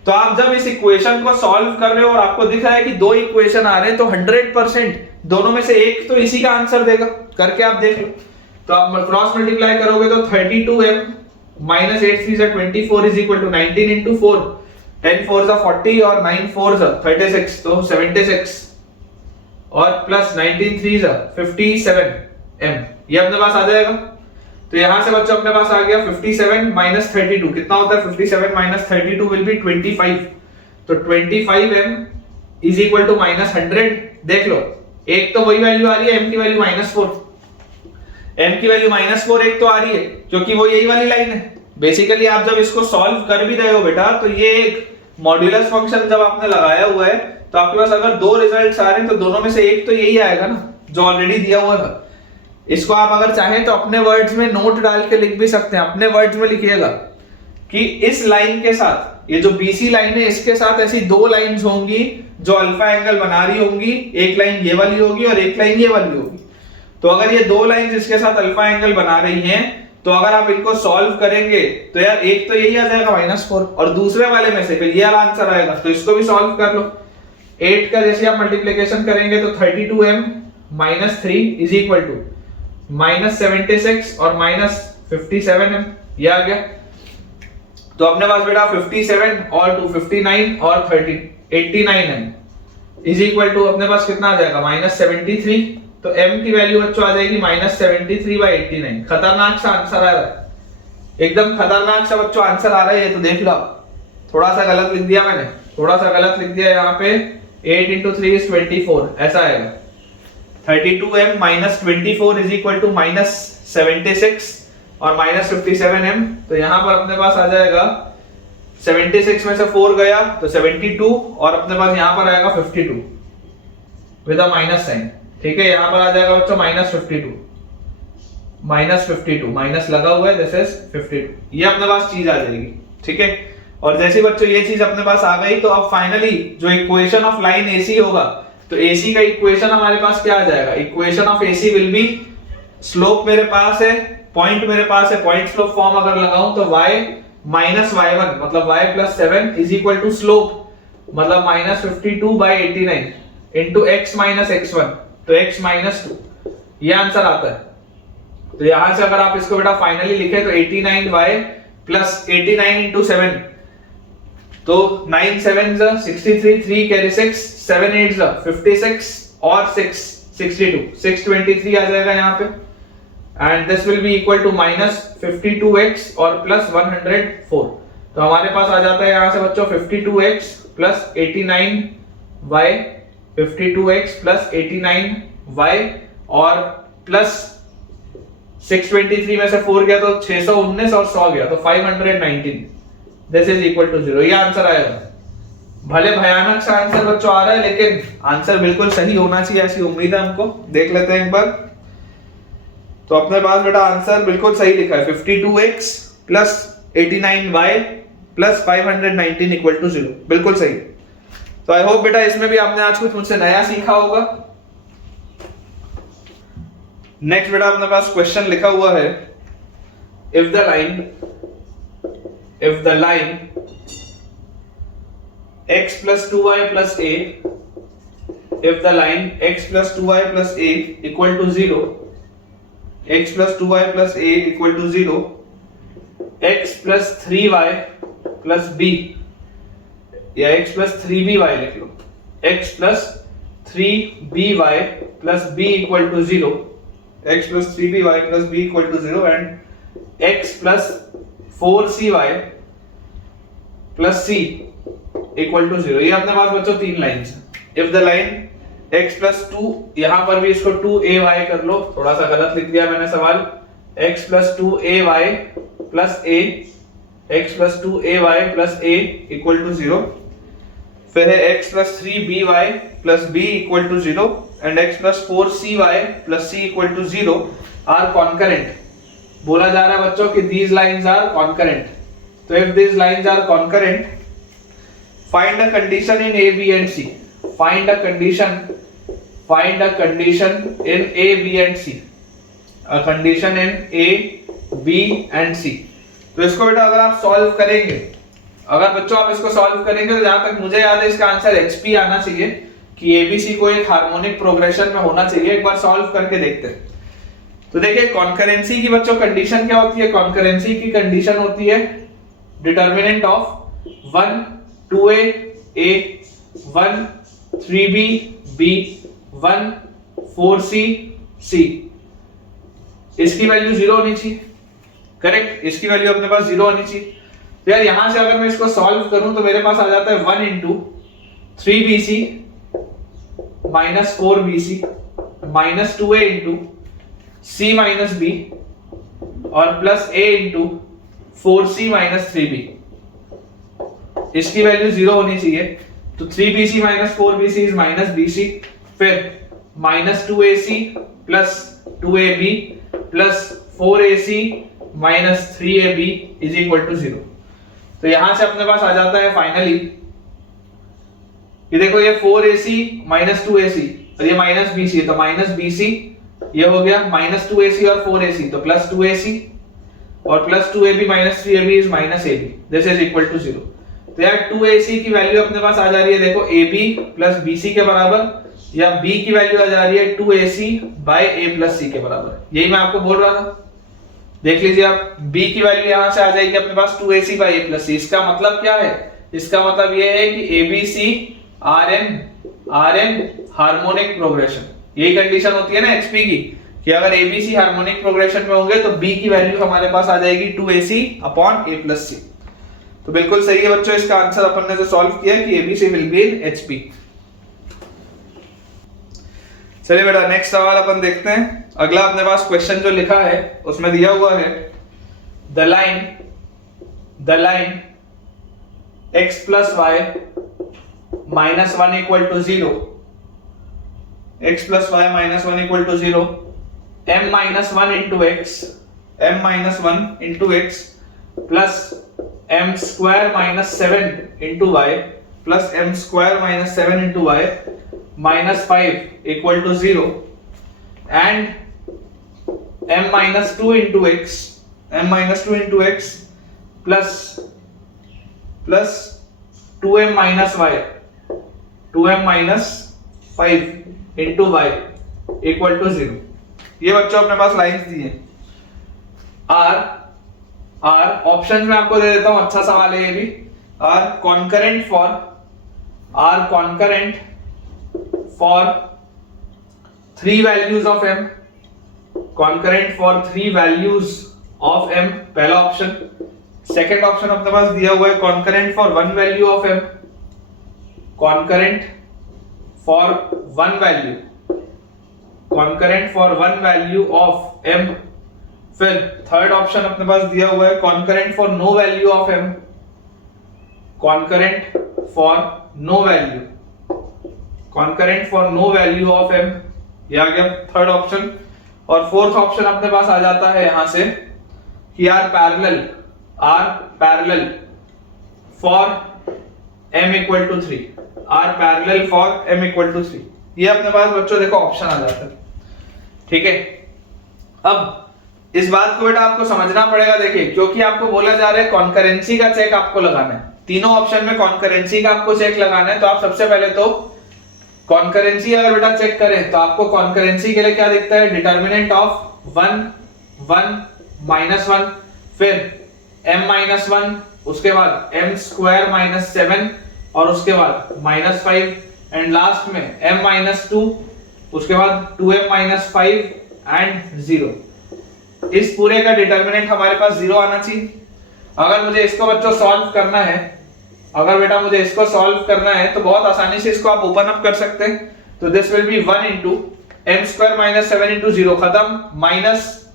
तो आप जब इस इक्वेशन को सॉल्व कर रहे हो और आपको दिख रहा है कि 2 इक्वेशन आ रहे हैं, तो 100% दोनों में से एक तो इसी का आंसर देगा, करके आप देख लो। तो आप क्रॉस मल्टीप्लाई करोगे तो 32m - 8 3 24 इज इक्वल टू 19 × 4, 10 4 40 और 9 4 36, तो 76 और प्लस 19 3 57m, ये अपने पास आ जाएगा। तो यहां से बच्चों अपने पास आ गया 57 - 32, कितना होता है 57 - 32 विल बी 25। तो 25m इज इक्वल टू -100। देख लो, एक तो वही वैल्यू आ रही है, m की वैल्यू -4, m की वैल्यू -4 एक तो आ रही है क्योंकि वो यही वाली लाइन है। बेसिकली आप जब इसको सॉल्व कर भी रहे हो बेटा, तो ये एक मॉड्यूलस फंक्शन जब आपने लगाया हुआ है तो आपके पास अगर दो रिजल्ट्स आ रहे हैं तो दोनों में से एक तो यही आएगा ना, जो ऑलरेडी दिया हुआ था। इसको आप अगर चाहें तो अपने वर्ड्स में नोट डाल के लिख भी सकते हैं। अपने वर्ड्स में लिखिएगा कि इस लाइन के साथ, ये जो BC लाइन है इसके साथ ऐसी दो लाइंस होंगी जो अल्फा एंगल बना रही होंगी। एक लाइन ये वाली होगी और एक लाइन ये वाली होगी। तो अगर ये दो लाइंस इसके साथ अल्फा एंगल बना रही हैं, तो अगर आप इनको सॉल्व करेंगे तो यार एक तो यही आ जाएगा -4 और दूसरे वाले में से फिर ये वाला आंसर आएगा। तो इसको भी सॉल्व कर लो। 8 का जैसे आप मल्टीप्लिकेशन करेंगे तो 32m - 3 इज इक्वल टू -76 और -57m, ये आ गया। तो अपने पास बेटा 57 और 2 59 और 30 89m इज इक्वल टू अपने पास कितना आ जाएगा -73। तो m की वैल्यू बच्चों आ जाएगी -73/89। खतरनाक सा आंसर आ रहा है, एकदम खतरनाक सा बच्चों आंसर आ रहा है। ये तो देख लो, थोड़ा सा गलत लिख दिया मैंने, थोड़ा सा गलत लिख दिया यहाँ पे। 8 × 3 is 24 ऐसा आएगा। 32m - 24 इज इक्वल टू -76 और -57m। तो यहाँ पर अपने पास आ जाएगा 76 में से 4 गया तो 72 और अपने पास यहाँ पर आएगा 52 विद अ माइनस साइन। ठीक है, यहाँ पर आ जाएगा बच्चों -52 माइनस लगा हुआ है, दिस इज 52। ये अपने पास चीज आ जाएगी। ठीक है, और जैसे बच्चों ये चीज अपने पास आ गई तो अब फाइनली जो इक्वेशन ऑफ लाइन AC होगा, तो AC का इक्वेशन हमारे पास क्या आ जाएगा? Equation of AC will be, slope मेरे पास है, पॉइंट मेरे पास है, पॉइंट स्लोप फॉर्म अगर लगाऊं तो y - y1 मतलब y + 7 is equal to slope मतलब -52/89 इनटू x - x1 तो x -2, ये आंसर आता है। तो यहां से अगर आप इसको बेटा फाइनली लिखे तो 89y + 89 × 7 तो 9 7 63, 3 carry 6, 7 8 56 और 6 62, 623 आ जाएगा यहाँ पे। And this will be equal to -52x और +104। तो हमारे पास आ जाता है यहाँ से बच्चों 52x + 89y, 52x + 89y और प्लस 623 में से 4 गया तो 619 और 100 गया तो 519। This is equal to 0। ये आंसर आएगा। भले भयानक सा आंसर बच्चों आ रहा है, लेकिन आंसर बिल्कुल सही होना चाहिए, ऐसी उम्मीद है हमको। देख लेते हैं एक बार। तो अपने पास बेटा आंसर बिल्कुल सही लिखा है, 52x + 89y + 519 = 0, बिल्कुल सही। तो आई होप बेटा इसमें भी आपने आज कुछ मुझसे नया सीखा होगा। नेक्स्ट बेटा अपने पास क्वेश्चन लिखा हुआ है, if the line x + 2y + a, if the line x + 2y + a equal to 0, x + 2y + a equal to 0, x + 3y + b या x + 3by लिख लो, x + 3by + b equal to 0, x + 3by + b equal to 0 and x + 4cy + c equal to 0। ये अपने पास बच्चों तीन lines हैं। If the line x + 2, यहां पर भी इसको 2ay कर लो, थोड़ा सा गलत लिख दिया मैंने सवाल, x + 2ay + a, x + 2ay + a equal to 0। फिर है x + 3by + b equal to 0 and x + 4cy + c equal to 0 are concurrent। बोला जा रहा है बच्चों कि these lines are concurrent। तो if these lines are concurrent, find a condition in A, B and C। Find a condition in A, B and C। A condition in A, B and C। तो इसको बेटा अगर आप solve करेंगे, अगर बच्चों आप इसको सॉल्व करेंगे तो जहां तक मुझे याद है इसका आंसर HP आना चाहिए कि ABC को एक हार्मोनिक प्रोग्रेशन में होना चाहिए। एक बार सॉल्व करके देखते हैं। तो देखिए कॉन्करेंसी की बच्चों कंडीशन क्या होती है? कॉन्करेंसी की कंडीशन होती है determinant of 1 2a a 1 3b b 1 4c c। इसकी वैल्यू 0 होनी चाहिए, करेक्ट? इसकी वैल्यू अपने पास 0 होनी चाहिए। तो यार यहां से अगर मैं इसको सॉल्व करूं तो मेरे पास आ जाता है 1 into 3bc minus 4bc minus 2a into c minus b और plus a into 4c minus 3b। इसकी वैल्यू 0 होनी चाहिए, तो 3bc minus 4bc is minus bc, फिर minus 2ac plus 2ab plus 4ac minus 3ab is equal to 0। तो यहां से अपने पास आ जाता है फाइनली, ये देखो ये 4ac माइनस 2ac और ये माइनस bc है, तो माइनस bc ये हो गया माइनस 2ac और 4ac तो प्लस 2ac और plus 2ab minus 3ab is minus ab, this is equal to 0। तो यार 2ac की वैल्यू अपने पास आ जा रही है देखो ab प्लस bc के बराबर, या b की वैल्यू आ जा रही है 2ac by a plus c के बराबर। यही मैं आपको बोल रहा था, देख लीजिए आप, b की वैल्यू यहां से आ जाएगी अपने पास 2ac by a plus c। इसका मतलब क्या है, इसका मतलब ये है कि abc rn हार्मोनिक प्रोग्रेशन, यही कंडीशन होती है ना hp की, कि अगर abc हार्मोनिक प्रोग्रेशन में होंगे तो b की वैल्यू हमारे पास आ जाएगी 2ac upon a plus c। तो बिल्कुल सही है बच्चों, इसका आंसर अपन ने जो सॉल्व किया कि abc will be in hp। चलिए बेटा नेक्स्ट सवाल अपन देखते हैं। अगला अपने पास क्वेश्चन जो लिखा है उसमें दिया हुआ है the line x plus y minus 1 equal to 0, x plus y minus 1 equal to 0, m minus 1 into x plus m square minus 7 into y plus m square minus 7 into y minus 5 equal to 0 and m minus 2 into x plus 2m minus y 2m minus 5 into y equal to 0। ये बच्चों अपने पास lines दी है। Are option में आपको दे देता हूं, अच्छा सवाल है ये भी। Are concurrent for 3 values of m, concurrent for 3 values of m, पहला ऑप्शन। सेकेंड ऑप्शन अपने पास दिया हुआ है concurrent for 1 value of m, concurrent for 1 value of m। फिर थर्ड ऑप्शन अपने पास दिया हुआ है concurrent for no value of m, concurrent for no value of m, ये आ गया थर्ड ऑप्शन। और फोर्थ ऑप्शन अपने पास आ जाता है यहां से कि are parallel for m equal to 3, are parallel for m equal to 3। ये अपने पास बच्चों देखो ऑप्शन आ जाता है, ठीक है। अब इस बात को बेटा आपको समझना पड़ेगा, देखिए क्योंकि आपको बोला जा रहा है कॉन्करेंसी का चेक आपको लगाना है, तीनों ऑप्शन में कॉन्करेंसी का आपको चेक लगाना है। तो आप सबसे पहले तो कॉन्करेंसी अगर बेटा चेक करें तो आपको कॉन्करेंसी के लिए क्या दिखता है, डिटर्मिनेंट ऑफ 1 1 माइनस 1, फिर m माइनस 1, उसके बाद m स्क्वायर माइनस 7 और उसके बाद माइनस 5 एंड लास्ट में m माइनस 2, उसके बाद 2m माइनस 5 एंड 0। इस पूरे का डिटर्मिनेंट हमारे पास 0 आना चाहिए। अगर मुझे इसको बच्चों सॉल्व करना है, अगर बेटा मुझे इसको सॉल्व करना है तो बहुत आसानी से इसको आप ओपन अप कर सकते हैं। तो this will B 1 into m square minus 7 into 0 खत्म, माइनस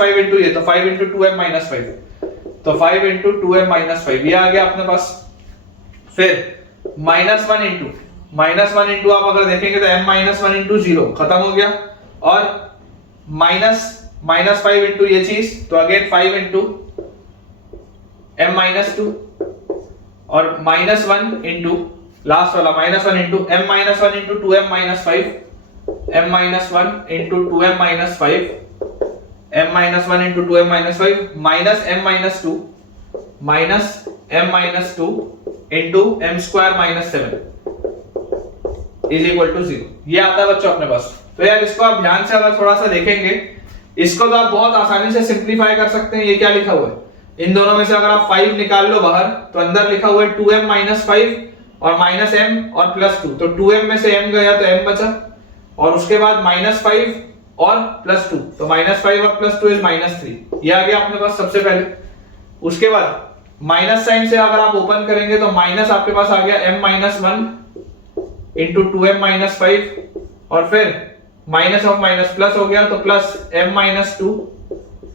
5 इंटू ये, तो 5 इंटू 2m माइनस 5, तो 5 इंटू 2m माइनस 5 ये आ गया अपने पास। फिर माइनस 1 इंटू आप अगर देखेंगे तो m माइनस 1 इंटू 0 खत्म हो गया, और माइनस 5 इंटू ये चीज, तो अगेन 5 इंटू m माइनस 2 और माइनस 1 इंटू लास्ट वाला minus 1 into m minus 1 into 2m minus 5, m minus 1 into 2m minus 5, m minus 1 into 2m minus 5 minus m minus 2 into m square minus 7 is equal to 0। ये आता है बच्चों अपने पास। तो यार इसको आप ध्यान से अगर थोड़ा सा देखेंगे, इसको तो आप बहुत आसानी से सिंप्लीफाई कर सकते हैं। ये क्या लिखा हुआ है, इन दोनों में से अगर आप 5 निकाल लो बाहर तो अंदर लिखा हुआ है 2m माइनस 5 और माइनस m और प्लस 2, तो 2m में से m गया तो m बचा, और उसके बाद माइनस 5 और प्लस 2, तो माइनस 5 और प्लस 2 इज माइनस 3, ये आ गया अपने पास सबसे पहले। उसके बाद माइनस साइन से अगर आप ओपन करेंगे तो माइनस आपके पास आ गया m minus 1 into 2m minus 5 और फिर माइनस ऑफ माइनस प्लस हो गया तो plus m minus 2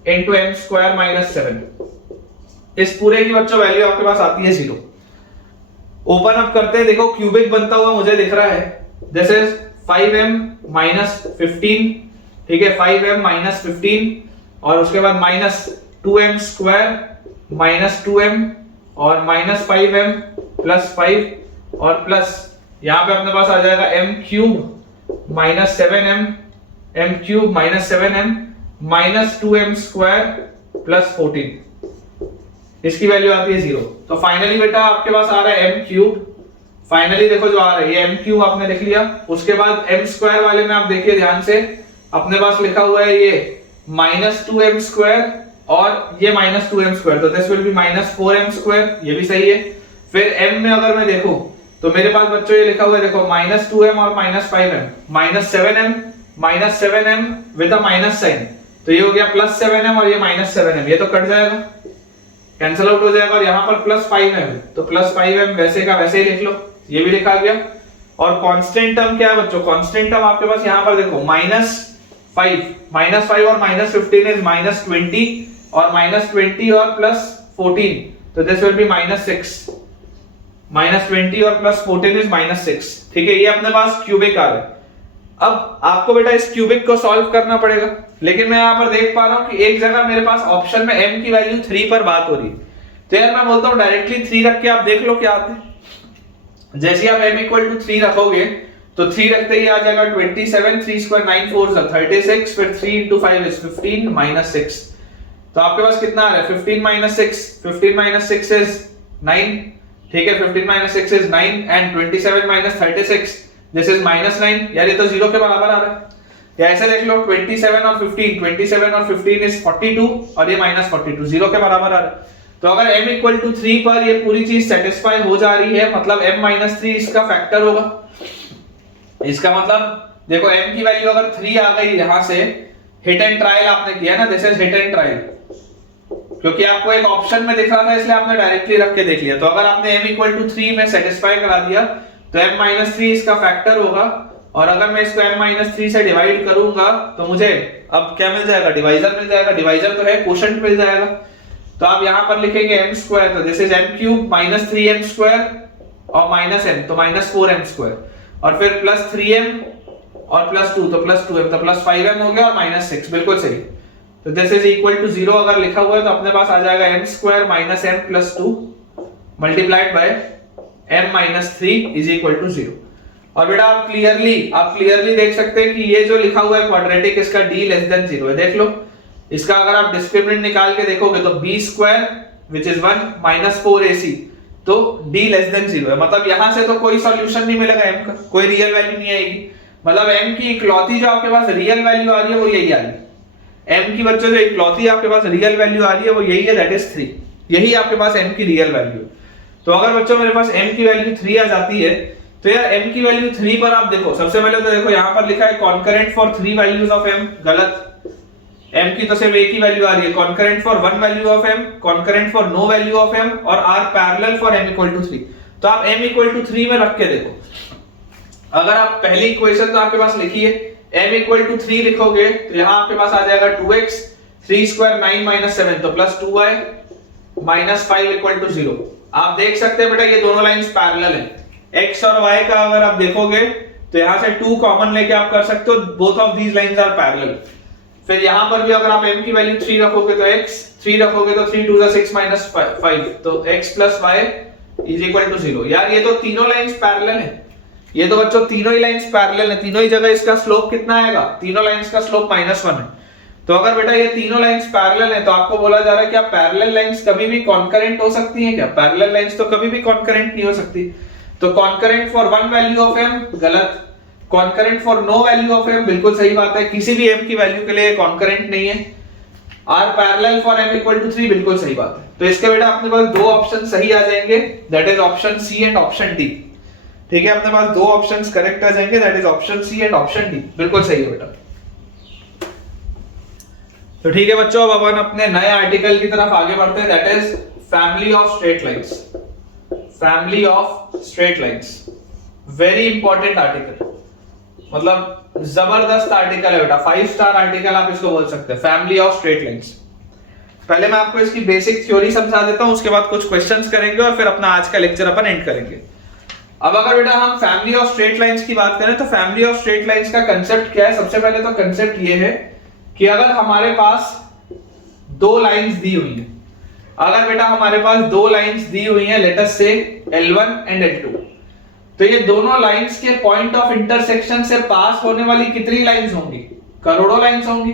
into m square minus 7। इस पूरे की बच्चों वैल्यू आपके पास आती है 0। ओपन अप करते हैं, देखो क्यूबिक बनता हुआ मुझे दिख रहा है, दिस इज 5m माइनस 15, ठीक है 5m माइनस 15 और उसके बाद minus 2m square minus 2m और माइनस 5m प्लस 5 और प्लस यहां पे अपने पास आ जाएगा m cube minus 7m, m cube minus 7m minus 2m square plus 14, इसकी वैल्यू आती है 0। तो फाइनली बेटा आपके पास आ रहा है m क्यूब, फाइनली देखो जो आ रहा है ये m क्यूब आपने लिख लिया। उसके बाद m स्क्वायर वाले में आप देखिए ध्यान से, अपने पास लिखा हुआ है ये माइनस 2m स्क्वायर और ये माइनस 2m स्क्वायर, तो this will B minus 4m square, ये भी सही है। फिर m में अगर मैं देखूं तो मेरे पास बच्चों ये लिखा हुआ है देखो माइनस 2m और minus 5m, minus 7m with a minus sign, तो ये हो गया प्लस 7m और ये माइनस 7m, ये तो कट जाएगा, कैंसिल आउट हो जाएगा और यहाँ पर प्लस 5m, तो प्लस 5m वैसे का वैसे ही लिख लो, ये भी लिखा गया। और कांस्टेंट टर्म क्या है बच्चों, कांस्टेंट टर्म आपके पास यहाँ पर देखो माइनस 5 और माइनस 15 इज माइनस 20 और माइनस 20 और प्लस 14, तो this will B minus 6, minus 20 और प्लस 14 इज माइनस 6, ठीक है। ये अपने पास क्यूबिक आ रहा है। अब आपको बेटा इस क्यूबिक को सॉल्व करना पड़ेगा, लेकिन मैं यहाँ पर देख पा रहा हूँ कि एक जगह मेरे पास ऑप्शन में m की वैल्यू 3 पर बात हो रही है, तो यार मैं बोलता हूँ डायरेक्टली 3 रख के आप देख लो क्या आते हैं। जैसे आप m इक्वल टू 3 रखोगे तो 3 रखते ही आ जाएगा 27, 3 स्क्वायर 9 4 36, फिर 3 इंटू 5 इज 15 माइनस 6, तो आपके पास कितना आ रहा है 15 माइनस 6, 15 माइनस 6 इज 9, ठीक है 15 minus 6 is 9 and 27 minus 36 this is minus 9, यार ये तो 0 के बराबर आ रहा है। या ऐसे देख लो 27 और 15, 27 और 15 इज 42 और ये माइनस 42, 0 के बराबर आ रहा है। तो अगर m इक्वल टू 3 पर ये पूरी चीज सेटिस्फाई हो जा रही है, मतलब m माइनस 3 इसका फैक्टर होगा। इसका मतलब देखो m की वैल्यू अगर 3 आ गई यहां से, हिट एंड ट्रायल आपने किया ना, this is hit and trial, क्योंकि आपको एक ऑप्शन में दिख रहा था इसलिए आपने डायरेक्टली रख के देख लिया। तो अगर आपने m इक्वल टू 3 में सेटिस्फाई करा दिया तो m माइनस 3 इसका फैक्टर होगा, और अगर मैं इसको m माइनस 3 से डिवाइड करूंगा तो मुझे अब क्या मिल जाएगा, डिवाइजर मिल जाएगा, डिवाइजर तो है कोशेंट मिल जाएगा। तो आप यहां पर लिखेंगे m स्क्वायर, तो this is m cube minus 3m square और माइनस m तो माइनस 4m स्क्वायर, और फिर प्लस 3m और प्लस 2 तो प्लस 2m तो प्लस 5m हो गया और माइनस 6, बिल्कुल सही। तो दिस इज इक्वल टू 0 अगर लिखा हुआ है तो अपने पास आ जाएगा m square minus m plus 2 multiplied by m minus 3 is equal to 0। और बेटा आप क्लियरली देख सकते हैं कि ये जो लिखा हुआ है क्वाड्रेटिक, इसका d लेस देन 0 है। देख लो इसका अगर आप डिस्क्रिमिनेंट निकाल के देखोगे तो b square which is 1 minus 4ac, तो d लेस देन 0 है, मतलब यहां से तो कोई सॉल्यूशन नहीं मिलेगा m का, कोई रियल वैल्यू नहीं आएगी, मतलब m की इकलौती जो आपके पास रियल वैल्यू आ रही है वो यही आ रही है। m की बच्चों जो इकलौती आपके पास रियल वैल्यू आ रही है वो यही है, दैट इज 3, यही आपके पास m की रियल वैल्यू। तो अगर बच्चों मेरे पास m की वैल्यू 3 आ जाती है तो यार m की वैल्यू 3 पर आप देखो, सबसे पहले तो देखो यहां पर लिखा है concurrent for 3 values of m, गलत, m की तो सिर्फ एक ही वैल्यू आ रही है, concurrent for 1 value of m, concurrent for no value of m और are parallel for m equal to 3। तो आप m इक्वल टू 3 में रख के देखो, अगर आप पहली इक्वेशन तो आपके पास लिखी है m इक्वल टू 3 लिखोगे तो यहां आपके पास आ जाएगा 2x, 3 स्क्वायर 9 माइनस 7 तो plus 2y minus 5 equal to 0। आप देख सकते हैं बेटा ये दोनों लाइंस पैरेलल हैं, x और y का अगर आप देखोगे तो यहां से 2 कॉमन लेके आप कर सकते हो, both of these lines are parallel. फिर यहां पर भी अगर आप m की वैल्यू 3 रखोगे तो x, 3 रखोगे तो 3 2 6 माइनस 5 तो x plus y is equal to 0। यार ये तो तीनों लाइंस पैरेलल हैं, ये तो बच्चों तीनों ही लाइंस पैरेलल हैं, तीनों ही जगह इसका स्लोप कितना आएगा, तीनों लाइंस का स्लोप -1 है। तो अगर बेटा ये तीनों लाइंस पैरेलल हैं तो आपको बोला जा रहा है कि आप पैरेलल लाइंस कभी भी कॉन्करेंट हो सकती हैं क्या, पैरेलल लाइंस तो कभी भी कॉन्करेंट नहीं हो सकती। तो concurrent for 1 value of m गलत, concurrent for no value of m बिल्कुल सही बात है, किसी भी m की वैल्यू के लिए कॉन्करेंट नहीं है। Are parallel for m equal to 3 बिल्कुल सही बात है। तो इसके बेटा अपने पास दो ऑप्शन सही आ जाएंगे, that is option C and option D. ठीक है, अपने पास दो ऑप्शंस करेक्ट आ जाएंगे, that is option C and option D, बिल्कुल सही है बेटा। तो ठीक है बच्चों, अब अपन अपने नए आर्टिकल की तरफ आगे बढ़ते हैं, that is family of straight lines, family of straight lines, very important article, मतलब जबरदस्त आर्टिकल है बेटा, 5 स्टार आर्टिकल आप इसको बोल सकते हैं, फैमिली ऑफ स्ट्रेट लाइंस। पहले मैं आपको इसकी बेसिक थ्योरी समझा देता हूं, उसके बाद कुछ क्वेश्चंस करेंगे और फिर अपना आज का लेक्चर अपन एंड करेंगे। अब अगर बेटा हम फैमिली ऑफ स्ट्रेट लाइंस की बात करें तो फैमिली ऑफ स्ट्रेट लाइंस का कंसेप्ट क्या है? सबसे पहले तो कंसेप्ट ये है कि अगर हमारे पास दो लाइंस दी हुई है, अगर बेटा हमारे पास दो लाइंस दी हुई हैं, लेट अस से L1 एंड L2, तो ये दोनों लाइंस के पॉइंट ऑफ इंटरसेक्शन से पास होने वाली कितनी लाइंस होंगी? करोड़ों लाइंस होंगी,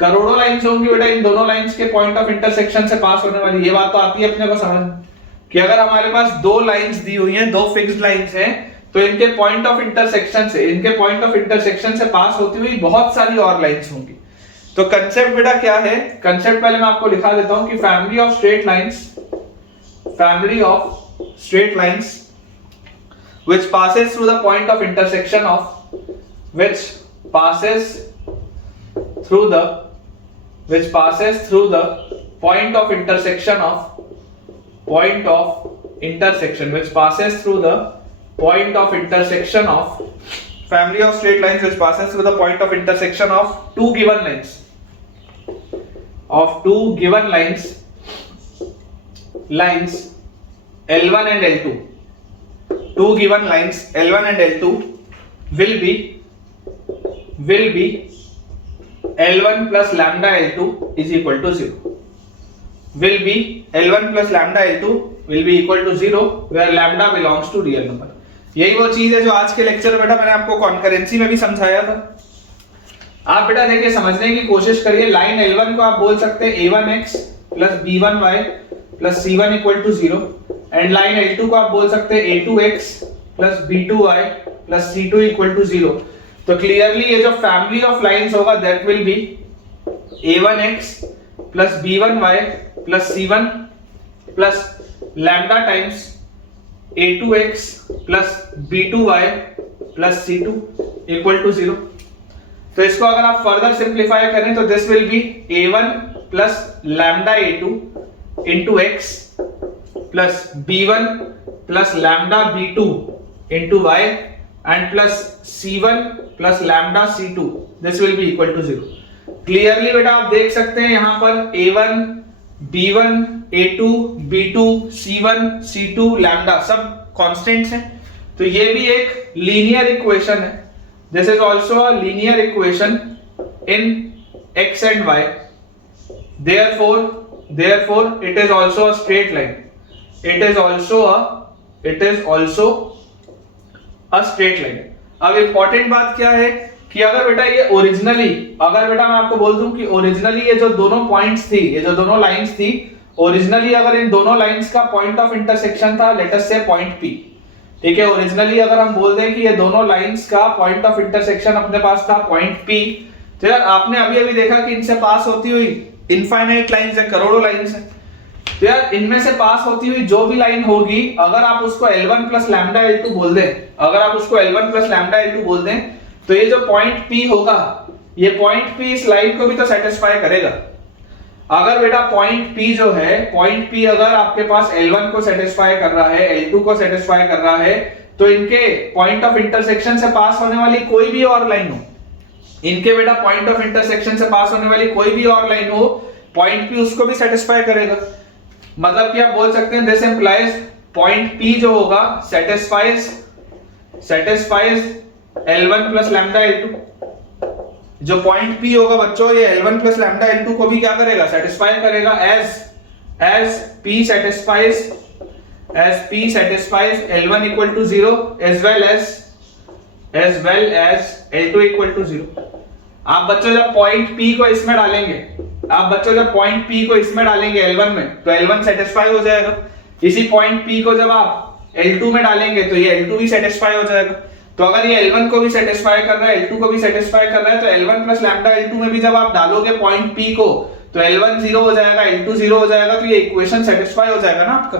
करोड़ों लाइंस होंगी बेटा इन दोनों लाइंस के पॉइंट ऑफ इंटरसेक्शन से पास होने वाली। ये बात तो आती है अपने को समझ कि अगर हमारे पास दो लाइंस दी हुई हैं, दो फिक्स्ड लाइंस हैं, तो इनके पॉइंट ऑफ इंटरसेक्शन से, इनके पॉइंट ऑफ इंटरसेक्शन से पास होती हुई बहुत सारी और लाइंस होंगी। तो कंसेप्ट बेटा क्या है? कंसेप्ट पहले मैं आपको लिखा देता हूं कि family of straight lines, family of straight lines which passes through the point of intersection of, which passes through the point of intersection of, point of intersection, which passes through the point of intersection of, family of straight lines which passes through the point of intersection of two given lines, lines L1 and L2, two given lines L1 and L2 will be L1 plus lambda L2 is equal to 0, will be L1 plus lambda L2 will be equal to 0 where lambda belongs to real number। यही वो चीज है जो आज के lecture में बेटा मैंने आपको कॉन्करेंसी में भी समझाया था। आप बेटा देखिए समझने की कोशिश करिए, लाइन L1 को आप बोल सकते हैं A1x plus B1y plus C1 equal to 0, and line L2 को आप बोल सकते हैं A2x plus B2y plus C2 equal to 0। तो क्लियरली ये जो फैमिली ऑफ लाइंस होगा that will B A1x plus B1y plus C1 plus lambda times A2x plus B2y plus C2 equal to 0। तो इसको अगर आप फर्दर सिंप्लीफाई करें तो this will B A1 plus lambda A2 into x plus B1 plus lambda B2 into y and plus C1 plus lambda C2, this will be equal to 0। Clearly बेटा आप देख सकते हैं यहां पर A1, B1, A2, B2, C1, C2, lambda सब constants हैं, तो ये भी एक लीनियर इक्वेशन है। This is also a linear equation in x and y, therefore it is also a straight line, it is also a straight line। अब important बात क्या है कि अगर बेटा ये ओरिजिनली, अगर बेटा मैं आपको बोल दूं कि ओरिजिनली ये जो दोनों पॉइंट्स थी, ये जो दोनों लाइंस थी, ओरिजिनली अगर इन दोनों लाइंस का पॉइंट ऑफ इंटरसेक्शन था लेट अस से पॉइंट P, ठीक है, ओरिजिनली अगर हम बोल दें कि ये दोनों लाइंस का पॉइंट ऑफ इंटरसेक्शन अपने पास था पॉइंट P, तो यार आपने अभी देखा कि इनसे पास होती हुई इनफाइनाइट लाइंस है, करोड़ों लाइंस है, तो यार इनमें से पास होती हुई जो भी लाइन होगी, अगर आप उसको L1 plus lambda L2 बोल दें, अगर आप उसको L1 plus lambda L2 बोल दें, तो ये जो पॉइंट P होगा, ये पॉइंट P इस लाइन को भी तो सेटिस्फाई करेगा। अगर बेटा पॉइंट P जो है, पॉइंट P अगर आपके पास L1 को सेटिस्फाई कर रहा है, L2 को सेटिस्फाई कर रहा है, तो इनके पॉइंट ऑफ इंटरसेक्शन से पास होने वाली कोई भी और लाइन हो, इनके बेटा पॉइंट ऑफ इंटरसेक्शन से पास होने वाली कोई भी और लाइन हो, पॉइंट P उसको भी सेटिस्फाई करेगा। मतलब कि आप बोल सकते हैं दिस इंप्लाइज पॉइंट P जो होगा satisfies L1 plus lambda L2। जो पॉइंट P होगा बच्चों, ये L1 plus lambda L2 को भी क्या करेगा? सेटिस्फाई करेगा, as P satisfies L1 equal to 0 as well as L2 equal to 0। आप बच्चों जब पॉइंट P को इसमें डालेंगे, L1 में, तो L1 सेटिस्फाई हो जाएगा। इसी पॉइंट P को जब आप L2 में डालेंगे तो ये L2 भी सेटिस्फाई हो जाएगा। तो अगर ये L1 को भी सेटिस्फाई कर रहा है, L2 को भी सेटिस्फाई कर रहा है, तो L1 plus lambda L2 में भी जब आप डालोगे पॉइंट P को, तो L1 0 हो जाएगा, L2 0 हो जाएगा, तो ये इक्वेशन सेटिस्फाई हो जाएगा ना आपका,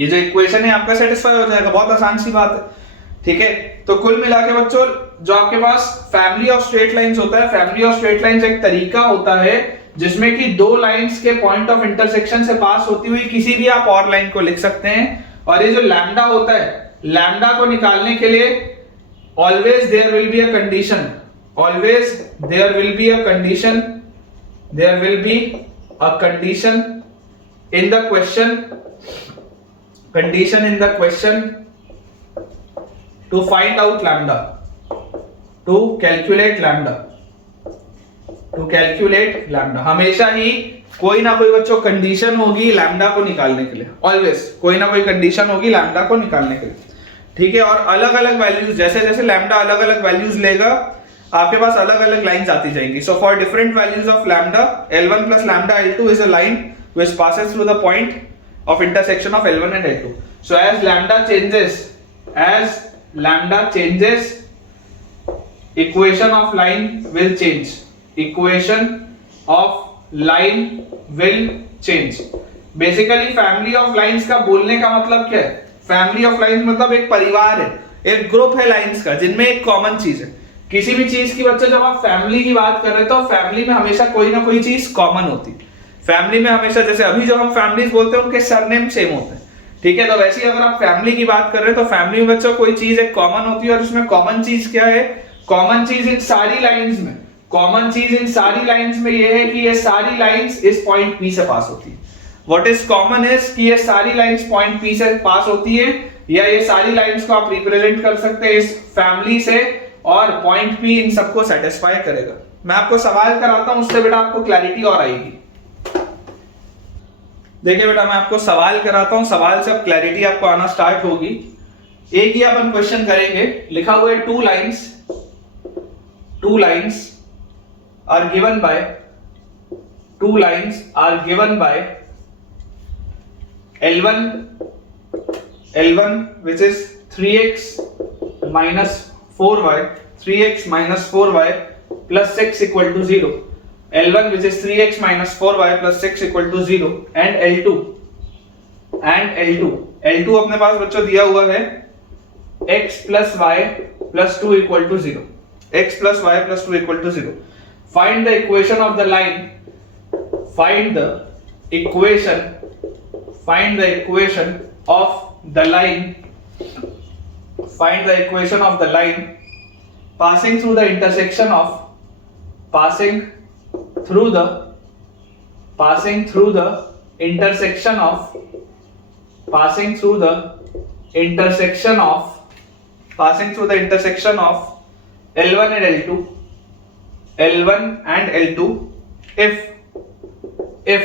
ये जो इक्वेशन है आपका सेटिस्फाई हो जाएगा। बहुत आसान सी बात है, ठीक है। तो कुल मिला के बच्चों जो आपके पास फैमिली ऑफ स्ट्रेट लाइंस होता है, फैमिली ऑफ स्ट्रेट लाइंस एक तरीका होता है जिसमें कि दो लाइंस के पॉइंट ऑफ इंटरसेक्शन से पास होती हुई किसी भी आप और लाइन को लिख सकते हैं। और ये जो लैम्डा होता है, लैम्डा को निकालने के लिए always there will be a condition, always there will be a condition, there will be a condition in the question, condition in the question to find out lambda, to calculate lambda, to calculate lambda. हमेशा ही कोई ना कोई बच्चों condition होगी lambda को निकालने के लिए, ऑलवेज कोई ना कोई कंडीशन होगी लैम्डा को निकालने के लिए, ठीक है। और अलग अलग वैल्यूज, जैसे जैसे लैम्डा अलग अलग वैल्यूज लेगा आपके पास अलग अलग लाइंस आती जाएंगी। So for different values of lambda, L1 plus lambda L2 is a line which passes through the point of intersection of L1 and L2. So as lambda changes, equation of line will change, equation of line will change। Basically family of lines का बोलने का मतलब क्या है? Family of lines मतलब एक परिवार है, एक ग्रुप है लाइंस का जिनमें एक कॉमन चीज है। किसी भी चीज की बच्चों जब आप फैमिली की बात कर रहे हैं तो फैमिली में हमेशा कोई ना कोई चीज कॉमन होती है। फैमिली में हमेशा, जैसे अभी जो हम फैमिलीज बोलते हैं उनके सरनेम सेम होते हैं, ठीक है। तो वैसे ही अगर आप फैमिली की बात कर रहे हैं तो फैमिली में बच्चों कोई चीज एक कॉमन होती है, और उसमें कॉमन चीज क्या है? कॉमन चीज इन सारी लाइंस में, कॉमन चीज इन सारी लाइंस में ये है कि ये सारी लाइंस इस पॉइंट P से पास होती है। व्हाट इज कॉमन इज कि ये सारी लाइंस पॉइंट P से पास होती है, या ये सारी लाइंस को आप रिप्रेजेंट कर सकते हैं इस फैमिली से, और पॉइंट P इन सबको सेटिस्फाई करेगा। मैं आपको सवाल कराता हूं, उससे बेटा आपको क्लैरिटी और आएगी। देखिए बेटा मैं आपको सवाल कराता हूं, सवाल से अब क्लैरिटी आपको आना स्टार्ट होगी। एक ही अपन क्वेश्चन करेंगे, लिखा हुआ है two lines are given by, two lines are given by L1 which is 3x minus 4y, 3x minus 4y plus 6 equal to 0, L1 which is 3x minus 4y plus 6 equal to 0, and L2 अपने पास बच्चों दिया हुआ है x plus y plus 2 equal to 0, x plus y plus 2 equal to 0। Find the equation of the line, find the equation of the line, find the equation of the line passing through the intersection of, passing through the intersection of L1 and L2 if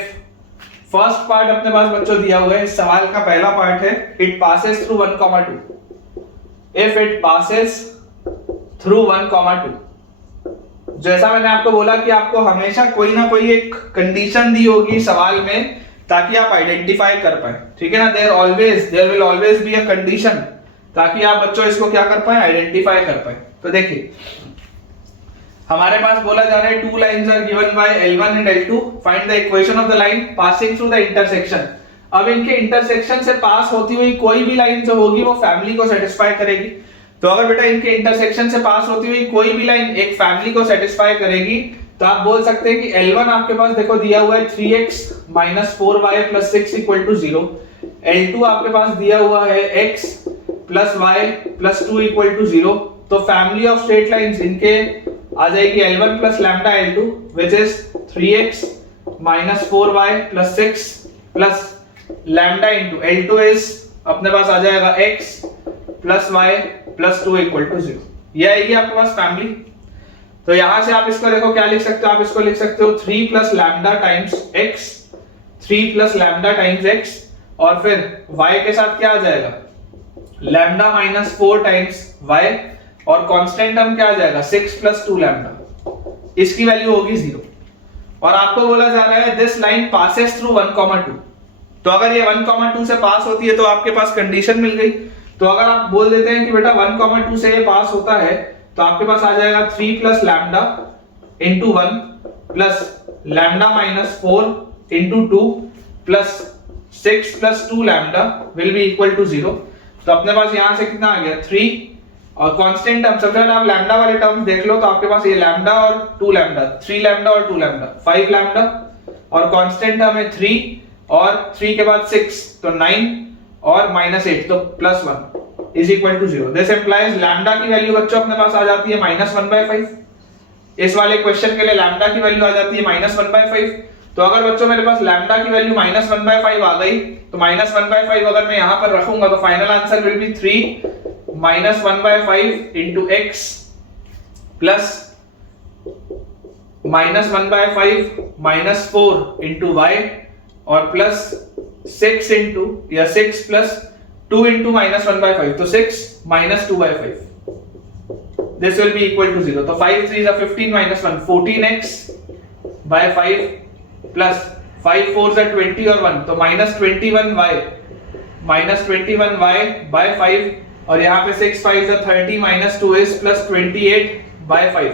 first part अपने पास बच्चों दिया हुआ है, इस सवाल का पहला part है it passes through 1,2, if it passes through 1,2। जैसा मैंने आपको बोला कि आपको हमेशा कोई ना कोई एक कंडीशन दी होगी सवाल में ताकि आप आइडेंटिफाई कर पाए, ठीक है ना। There will always be a condition, ताकि आप बच्चों इसको क्या कर पाए? आइडेंटिफाई कर पाए। तो देखिए हमारे पास बोला जा रहा है two lines are given by L1 and L2, find the equation of the line passing through the intersection. अब इनके इंटरसेक्शन से पास होती हुई कोई भी लाइन जो होगी वो फैमिली को सेटिस्फाई करेगी। तो अगर बेटा इनके इंटरसेक्शन से पास होती हुई कोई भी लाइन एक फैमिली को सेटिस्फाई करेगी, तो आप बोल सकते हैं कि L1 आपके पास देखो दिया हुआ है 3x minus 4y plus 6 equal to 0, L2 आपके पास दिया हुआ है x plus y plus 2 equal to 0। तो फैमिली ऑफ स्ट्रेट लाइंस इनके आ जाएगी L1 plus lambda L2 which is 3x minus 4y plus 6 plus lambda into L2 is अपने पास आ जाएगा x plus y plus 2 equal to 0। यह आएगी आपके पास फैमिली। तो यहां से आप इसको देखो क्या लिख सकते हो? आप इसको लिख सकते हो 3 plus lambda times x, 3 plus lambda times x, और फिर y के साथ क्या आ जाएगा? lambda minus 4 times y, और कांस्टेंट टर्म क्या आ जाएगा? 6 plus 2 लैम्डा, इसकी वैल्यू होगी 0। और आपको बोला जा रहा है दिस लाइन पासेस थ्रू 1,2। तो अगर ये 1,2 से पास होती है तो आपके पास कंडीशन मिल गई। तो अगर आप बोल देते हैं कि बेटा 1,2 से ये पास होता है, तो आपके पास आ जाएगा 3 plus lambda into 1 plus lambda minus 4 into 2 plus 6 plus 2 lambda will be equal to 0। तो अपने पास यहां से कितना आ गया? 3 और कांस्टेंट टर्म सबसे पहले आप लैम्डा वाले टर्म्स देख लो, तो आपके पास ये लैम्डा और 2 लैम्डा, 3 लैम्डा और 2 लैम्डा, 5 लैम्डा, और कांस्टेंट टर्म है 3 और 3 के बाद 6 तो 9 और -8 तो +1 is equal to 0। This implies lambda की वैल्यू बच्चों अपने पास आ जाती है -1/5। इस वाले क्वेश्चन के लिए लैम्डा की वैल्यू आ जाती है -1/5। तो अगर बच्चों मेरे पास लैम्डा की वैल्यू -1/5 आ गई, तो -1/5 अगर मैं यहां पर रखूंगा तो final answer will be 3 -1/5 into x plus -1/5 -4 into y और प्लस 6 into या 6 plus 2 into -1/5 तो 6 -2/5 this will be equal to 0। तो 5 3 are 15 minus 1 14x by 5 plus 5 4s are 20 और 1 तो -21y by 5 और यहाँ पे 6 5 are 30 minus 2s plus 28 by 5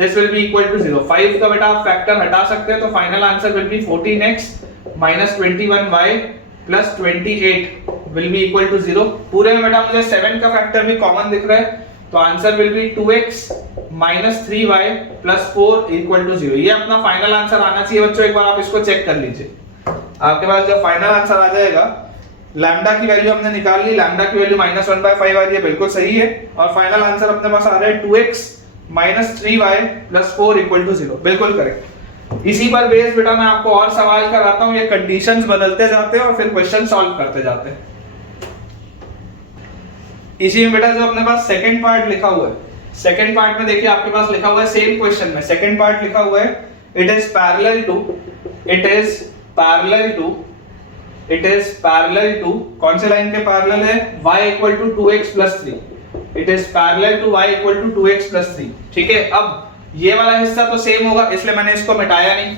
this will be equal to 0। 5 का बेटा आप फैक्टर हटा सकते हैं तो final answer will be 14x minus 21y plus 28 will be equal to 0। पूरे में बेटा मुझे 7 का फैक्टर भी कॉमन दिख रहा है तो answer will be 2x minus 3y plus 4 equal to 0। ये अपना फाइनल आंसर आना चाहिए बच्चों, एक बार आप इसको चेक कर लीजिए। आपके पास जब फाइनल आंसर आ जाएगा, लैम्डा की वैल्यू हमने निकाल ली, लैम्डा की वैल्यू -1/5 आ रही है, बिल्कुल सही है, और फाइनल आंसर अपने पास आ रहा है 2x minus 3y plus 4 equal to 0, बिल्कुल करेक्ट। इसी पर बेस बेटा मैं आपको और सवाल कराता हूं, ये कंडीशंस बदलते जाते हैं और फिर क्वेश्चन सॉल्व करते जाते हैं। इसी में बेटा जो अपने पास सेकंड पार्ट लिखा हुआ है, सेकंड पार्ट में देखिए आपके पास लिखा हुआ है सेम क्वेश्चन में सेकंड पार्ट लिखा हुआ है इट इज पैरेलल टू कौन से लाइन के पैरेलल है, y equal to 2x plus 3। It is parallel to y equal to 2x plus 3। ठीक है, अब ये वाला हिस्सा तो सेम होगा इसलिए मैंने इसको मिटाया नहीं।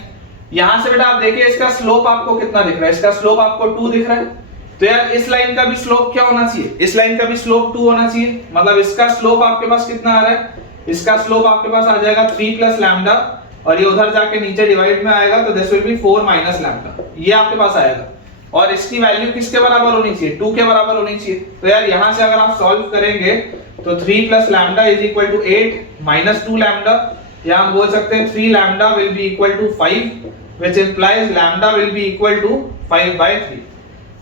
यहां से बेटा आप देखिए इसका स्लोप आपको कितना दिख रहा है, इसका स्लोप आपको 2 दिख रहा है, तो यार इस लाइन का भी स्लोप क्या होना चाहिए, इस लाइन का भी स्लोप 2 होना चाहिए। मतलब इसका स्लोप आपके पास कितना आ रहा है, इसका स्लोप आपके पास आ जाएगा 3 प्लस लैम्डा और ये उधर जाके नीचे डिवाइड में आएगा तो this will B 4 minus lambda, ये आपके पास आएगा। और इसकी वैल्यू किसके बराबर होनी चाहिए, 2 के बराबर होनी चाहिए। तो यार यहां से अगर आप सॉल्व करेंगे तो 3 plus lambda is equal to 8 minus 2 lambda, या हम बोल सकते हैं 3 lambda will be equal to 5 which implies lambda will be equal to 5/3।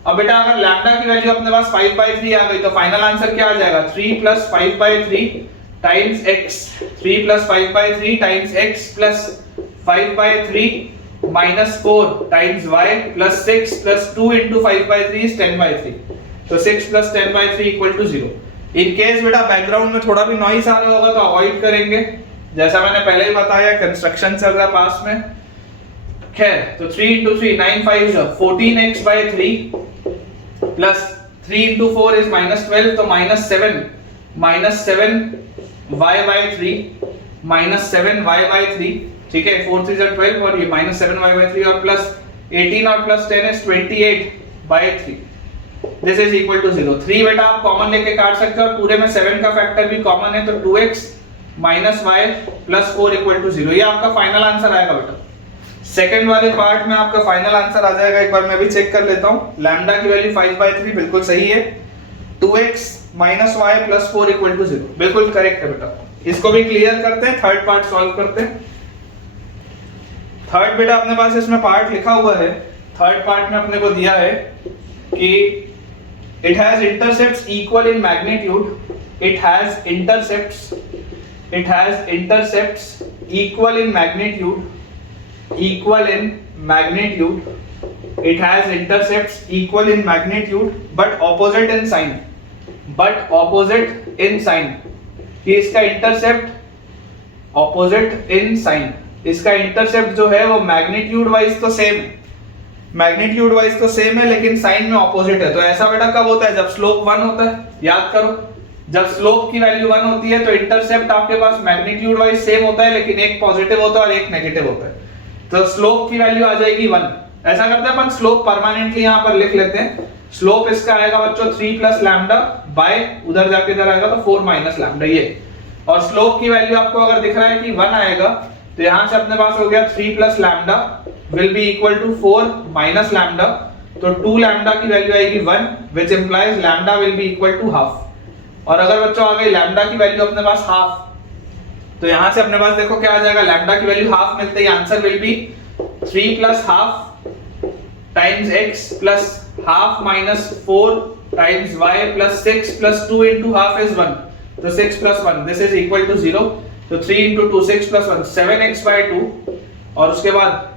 अब बेटा अगर लैम्डा की वैल्यू अपने पास 5/3 आ गई तो फाइनल आंसर क्या आ जाएगा, 3 plus 5/3 times x, 3 plus 5/3 times x plus 5/3 minus 4 times y plus 6 plus 2 into 5/3 is 10/3। तो 6 plus 10/3 equal to 0। In case बेटा बैकग्राउंड में थोड़ा भी नॉइस आ रहा होगा तो अवॉइड करेंगे, जैसा मैंने पहले ही बताया कंस्ट्रक्शन चल रहा है पास में। खैर, तो 3 into 3 9 5 14x by 3 plus 3 into 4 is -12 तो -7 y by 3 -7 y by 3। ठीक है, 4 3 are 12 और ये -7 y by 3 और प्लस 18 और plus 10 is 28/3। This is equal to 0। 3 बेटा आप कॉमन लेके काट सकते हो और पूरे में 7 का फैक्टर भी कॉमन है तो 2x minus y plus 4 equal to 0। ये आपका फाइनल आंसर आएगा बेटा। सेकंड वाले पार्ट में आपका फाइनल आंसर आ जाएगा, एक बार मैं भी चेक कर लेता हूं। लैम्डा की वैल्यू 5/3 बिल्कुल सही है, 2x minus y plus 4 equal to 0 बिल्कुल करेक्ट है बेटा। इसको भी क्लियर करते हैं, थर्ड पार्ट सॉल्व करते हैं। थर्ड बेटा अपने पास इसमें पार्ट लिखा हुआ है, थर्ड पार्ट में अपने को दिया है कि it has intercepts equal in magnitude, it has intercepts equal in magnitude, it has intercepts equal in magnitude but opposite in sign, कि इसका इंटरसेप्ट ऑपोजिट इन साइन, इसका इंटरसेप्ट जो है वो मैग्नीट्यूड वाइज तो सेम है लेकिन साइन में ऑपोजिट है। तो ऐसा बेटा कब होता है, जब स्लोप 1 होता है, याद करो जब स्लोप की वैल्यू 1 होती है तो इंटरसेप्ट आपके पास मैग्नीट्यूड वाइज सेम होता है लेकिन एक पॉजिटिव होता है और एक नेगेटिव होता है। तो स्लोप की वैल्यू आ जाएगी 1। ऐसा करते हैं अपन स्लोप परमानेंटली यहां पर लिख लेते हैं। स्लोप इसका आएगा बच्चों 3 प्लस लैम्डा बाय उधर जाके इधर आएगा तो 4 माइनस लैम्डा ये। और स्लोप की वैल्यू आपको अगर दिख रहा है कि 1 आएगा तो यहां से अपने पास हो गया 3 plus lambda will be equal to 4 minus lambda, तो 2 लैम्डा की वैल्यू आएगी 1 which implies lambda will be equal to half। और अगर बच्चों आ गई लैम्डा की वैल्यू अपने पास हाफ, तो यहां से अपने पास देखो क्या आ जाएगा, लैम्डा की वैल्यू हाफ मिलते ही answer will be 3 plus half times x plus half minus 4 times y plus 6 plus 2 into half is 1, तो 6 प्लस 1 दिस इज इक्वल टू 0, तो 3 इंटू 2 6 प्लस 1 7x बाय 2, और उसके बाद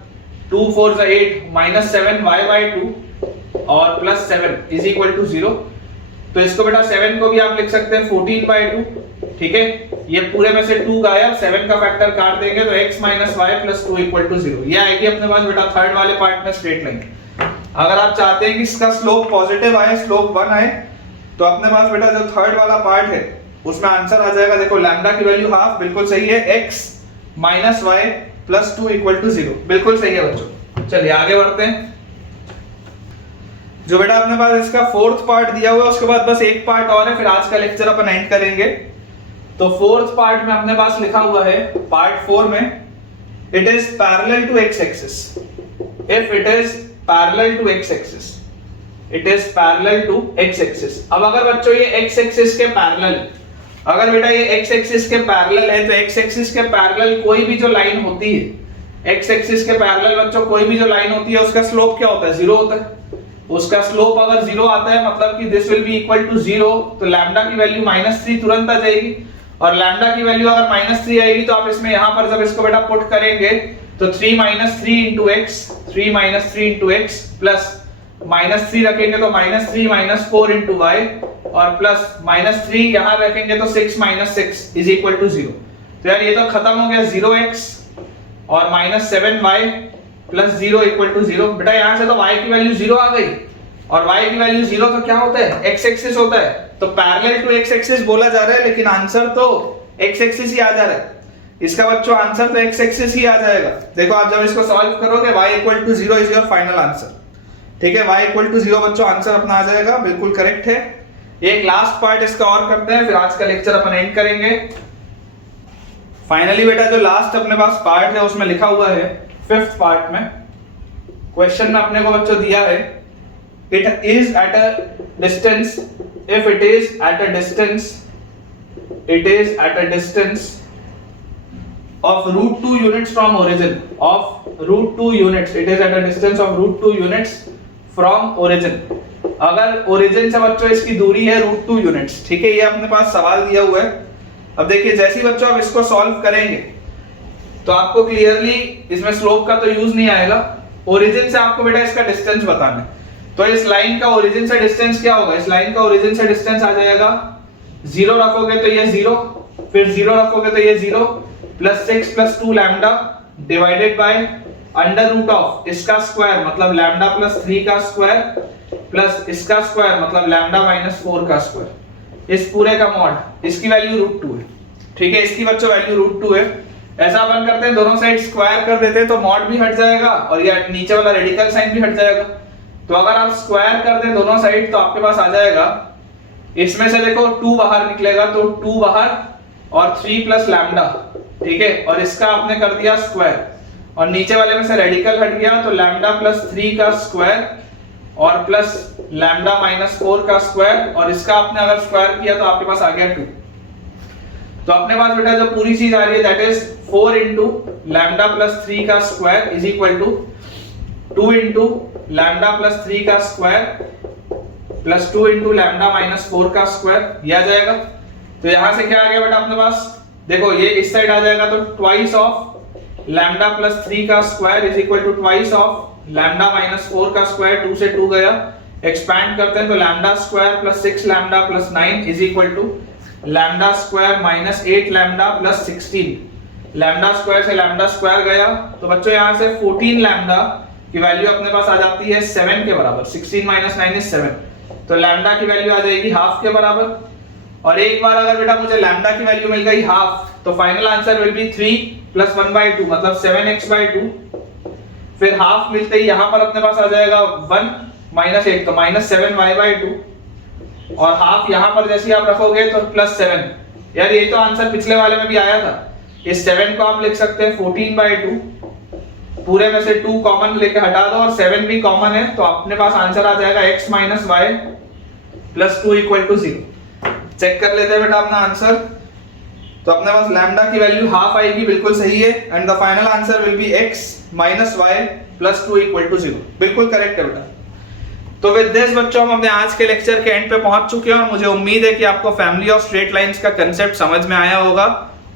2 4 8 माइनस 7y बाय 2 और प्लस 7 इज इक्वल टू 0। तो इसको बेटा 7 को भी आप लिख सकते हैं 14 बाय 2, ठीक है। ये पूरे में से 2 गायब, 7 का फैक्टर काट देंगे तो x minus y plus 2 equal to 0। ये आएगी अपने पास बेटा थर्ड वाले पार्ट में स्ट्रेट लाइन। अगर आप चाहते हैं कि इसका स्लोप पॉजिटिव आए, स्लोप 1 आए, तो अपने पास बेटा जो थर्ड वाला पार्ट है उसमें आंसर आ जाएगा, देखो लैम्डा की वैल्यू हाफ, बिल्कुल सही है, x minus y plus 2 equal to 0, बिल्कुल सही है बच्चों। चलिए आगे बढ़ते हैं। जो बेटा अपने पास इसका फोर्थ पार्ट दिया हुआ है, उसके बाद बस एक पार्ट और है, फिर आज का लेक्चर अपन एंड करेंगे। तो फोर्थ पार्ट में अपने पास लिखा हुआ है, पार्ट 4 में, it is parallel to x axis. If it is parallel to x axis, it is parallel to x axis. अब अगर बच्चों ये एक्स एक्सिस के पैरेलल, अगर बेटा ये एक्स एक्सिस के पैरेलल है, तो एक्स एक्सिस के पैरेलल कोई भी जो लाइन होती है, एक्स एक्सिस के पैरेलल बच्चों कोई भी जो लाइन होती है उसका स्लोप क्या होता है, 0 होता है। उसका स्लोप अगर 0 आता है मतलब कि this will be equal to 0, तो लैम्डा की वैल्यू -3 तुरंत आ जाएगी, और लैम्डा की वैल्यू अगर -3 आएगी तो आप इसमें यहां पर जब इसको बेटा पुट करेंगे तो 3 - 3 into x, 3 - 3 into x plus -3 रखेंगे तो -3 - 4 into y, और प्लस -3 यहां रखेंगे तो 6 - 6 इज इक्वल टू 0। तो यार ये तो खत्म हो गया, 0x और -7y प्लस 0 इक्वल टू 0। बेटा यहां से तो y की वैल्यू 0 आ गई, और y की वैल्यू 0 तो क्या होता है, x एक्सिस होता है, तो पैरेलल टू x एक्सिस बोला जा रहा है, लेकिन आंसर तो x एक्सिस ही आ जा रहा है। इसका बच्चों आंसर तो x एक्सिस ही आ जाएगा। देखो आप जब इसको सॉल्व करोगे y equal to 0 is your final answer, ठीक है। y इक्वल टू 0 बच्चों आंसर अपना आ जाएगा, बिल्कुल करेक्ट है। एक लास्ट पार्ट इसका और करते हैं, फिर आज का लेक्चर अपन एंड करेंगे। फाइनली बेटा जो लास्ट अपने पास पार्ट है उसमें लिखा हुआ है, फिफ्थ पार्ट में क्वेश्चन में अपने को बच्चों दिया है, it is at a distance, if it is at a distance, it is at a distance of √2 units from origin, of √2 units, it is at a distance of √2 units from origin। अगर origin से बच्चों इसकी दूरी है √2 units, ठीक है। ये अपने पास सवाल दिया हुआ है। अब देखिए जैसे ही बच्चों आप इसको सॉल्व करेंगे तो आपको क्लियरली इसमें स्लोप का तो यूज नहीं आएगा, ओरिजिन से आपको बेटा इसका डिस्टेंस बताना है। तो इस लाइन का ओरिजिन से डिस्टेंस क्या होगा, इस लाइन का ओरिजिन से डिस्टेंस आ जाएगा, 0 रखोगे तो ये 0, फिर 0 रखोगे तो ये 0, plus 6 plus 2 lambda divided by under root of इसका स्क्वायर मतलब लैम्डा प्लस 3 का स्क्वायर प्लस इसका स्क्वायर मतलब लैम्डा माइनस 4 का स्क्वायर, इस पूरे का मॉड, इसकी वैल्यू √2 है, ठीक है। इसकी बच्चों वैल्यू √2 है। ऐसा अपन करते हैं, दोनों साइड स्क्वायर कर देते हैं तो मॉड भी हट जाएगा और ये नीचे वाला रेडिकल साइन भी हट जाएगा। तो अगर आप स्क्वायर कर दें दोनों साइड तो आपके पास आ जाएगा, इसमें से देखो 2 बाहर निकलेगा तो 2 बाहर और 3 प्लस लैम्डा, ठीक है, और इसका आपने कर दिया स्क्वायर, और नीचे वाले में से रेडिकल हट गया तो लैम्डा प्लस 3 का स्क्वायर और प्लस लैम्डा माइनस 4 का स्क्वायर, और इसका आपने अगर स्क्वायर किया तो आपके पास आ गया 2। तो अपने पास बेटा जो पूरी चीज आ रही है that is 4 into lambda plus 3 का square is equal to 2 into lambda plus 3 का square plus 2 into lambda minus 4 का स्क्वायर, ये आ जाएगा। तो यहां से क्या आ गया बेटा अपने पास, देखो ये इस साइड आ जाएगा तो ट्वाइस ऑफ लैम्डा प्लस 3 का square is equal to twice of lambda minus 4 का स्क्वायर, 2 से 2 गया, एक्सपैंड करते हैं तो lambda square plus 6 lambda plus 9 is equal to lambda square minus 8 lambda plus 16। Lambda square से लैम्डा स्क्वायर गया तो बच्चों यहां से 14 लैम्डा की वैल्यू अपने पास आ जाती है 7 के बराबर, 16 माइनस 9 इज 7, तो लैम्डा की वैल्यू आ जाएगी हाफ के बराबर। और एक बार अगर बेटा मुझे लैम्डा की वैल्यू मिल गई हाफ तो final answer will be 3 plus 1/2 मतलब 7x/2, फिर हाफ मिलते ही यहां पर अपने पास आ जाएगा 1 माइनस 1 तो माइनस 7y/2, और हाफ यहां पर जैसे आप रखोगे तो प्लस 7। यार ये तो आंसर पिछले वाले में भी आया था, इस 7 को आप लिख सकते हैं 14/2, पूरे में से 2 कॉमन लेके हटा दो और 7 भी कॉमन है तो अपने पास आंसर आ जाएगा x - y + 2 = 0। चेक कर लेते हैं बेटा अपना आंसर। तो अपने पास लैम्डा की वैल्यू हाफ आएगी, बिल्कुल सही है। And the final answer will be x minus y plus 2 equal to 0, बिल्कुल करेक्ट है बेटा। तो विद दिस बच्चों हम अपने आज के लेक्चर के एंड पे पहुंच चुके हैं और मुझे उम्मीद है कि आपको फैमिली ऑफ स्ट्रेट लाइंस का कंसेप्ट समझ में आया होगा।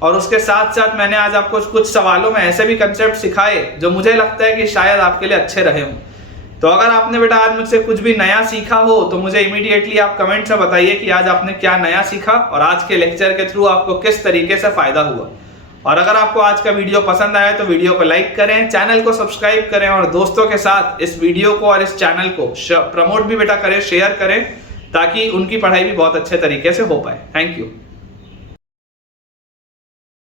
और उसके साथ साथ मैंने आज आपको कुछ सवालों में ऐसे भी कंसेप्ट सिखाए जो मुझे लगता है कि शायद आपके लिए अच्छे रहे हों। तो अगर आपने बेटा आज मुझसे कुछ भी नया सीखा हो तो मुझे इमीडिएटली आप कमेंट से बताइए कि आज आपने क्या नया सीखा और आज के लेक्चर के थ्रू आपको किस तरीके से फायदा हुआ। और अगर आपको आज का वीडियो पसंद आया तो वीडियो को लाइक करें, चैनल को सब्सक्राइब करें और दोस्तों के साथ इस वीडियो को और इस चैनल को प्रमोट भी बेटा करें, शेयर करें, ताकि उनकी पढ़ाई भी बहुत अच्छे तरीके से हो पाए। Thank you.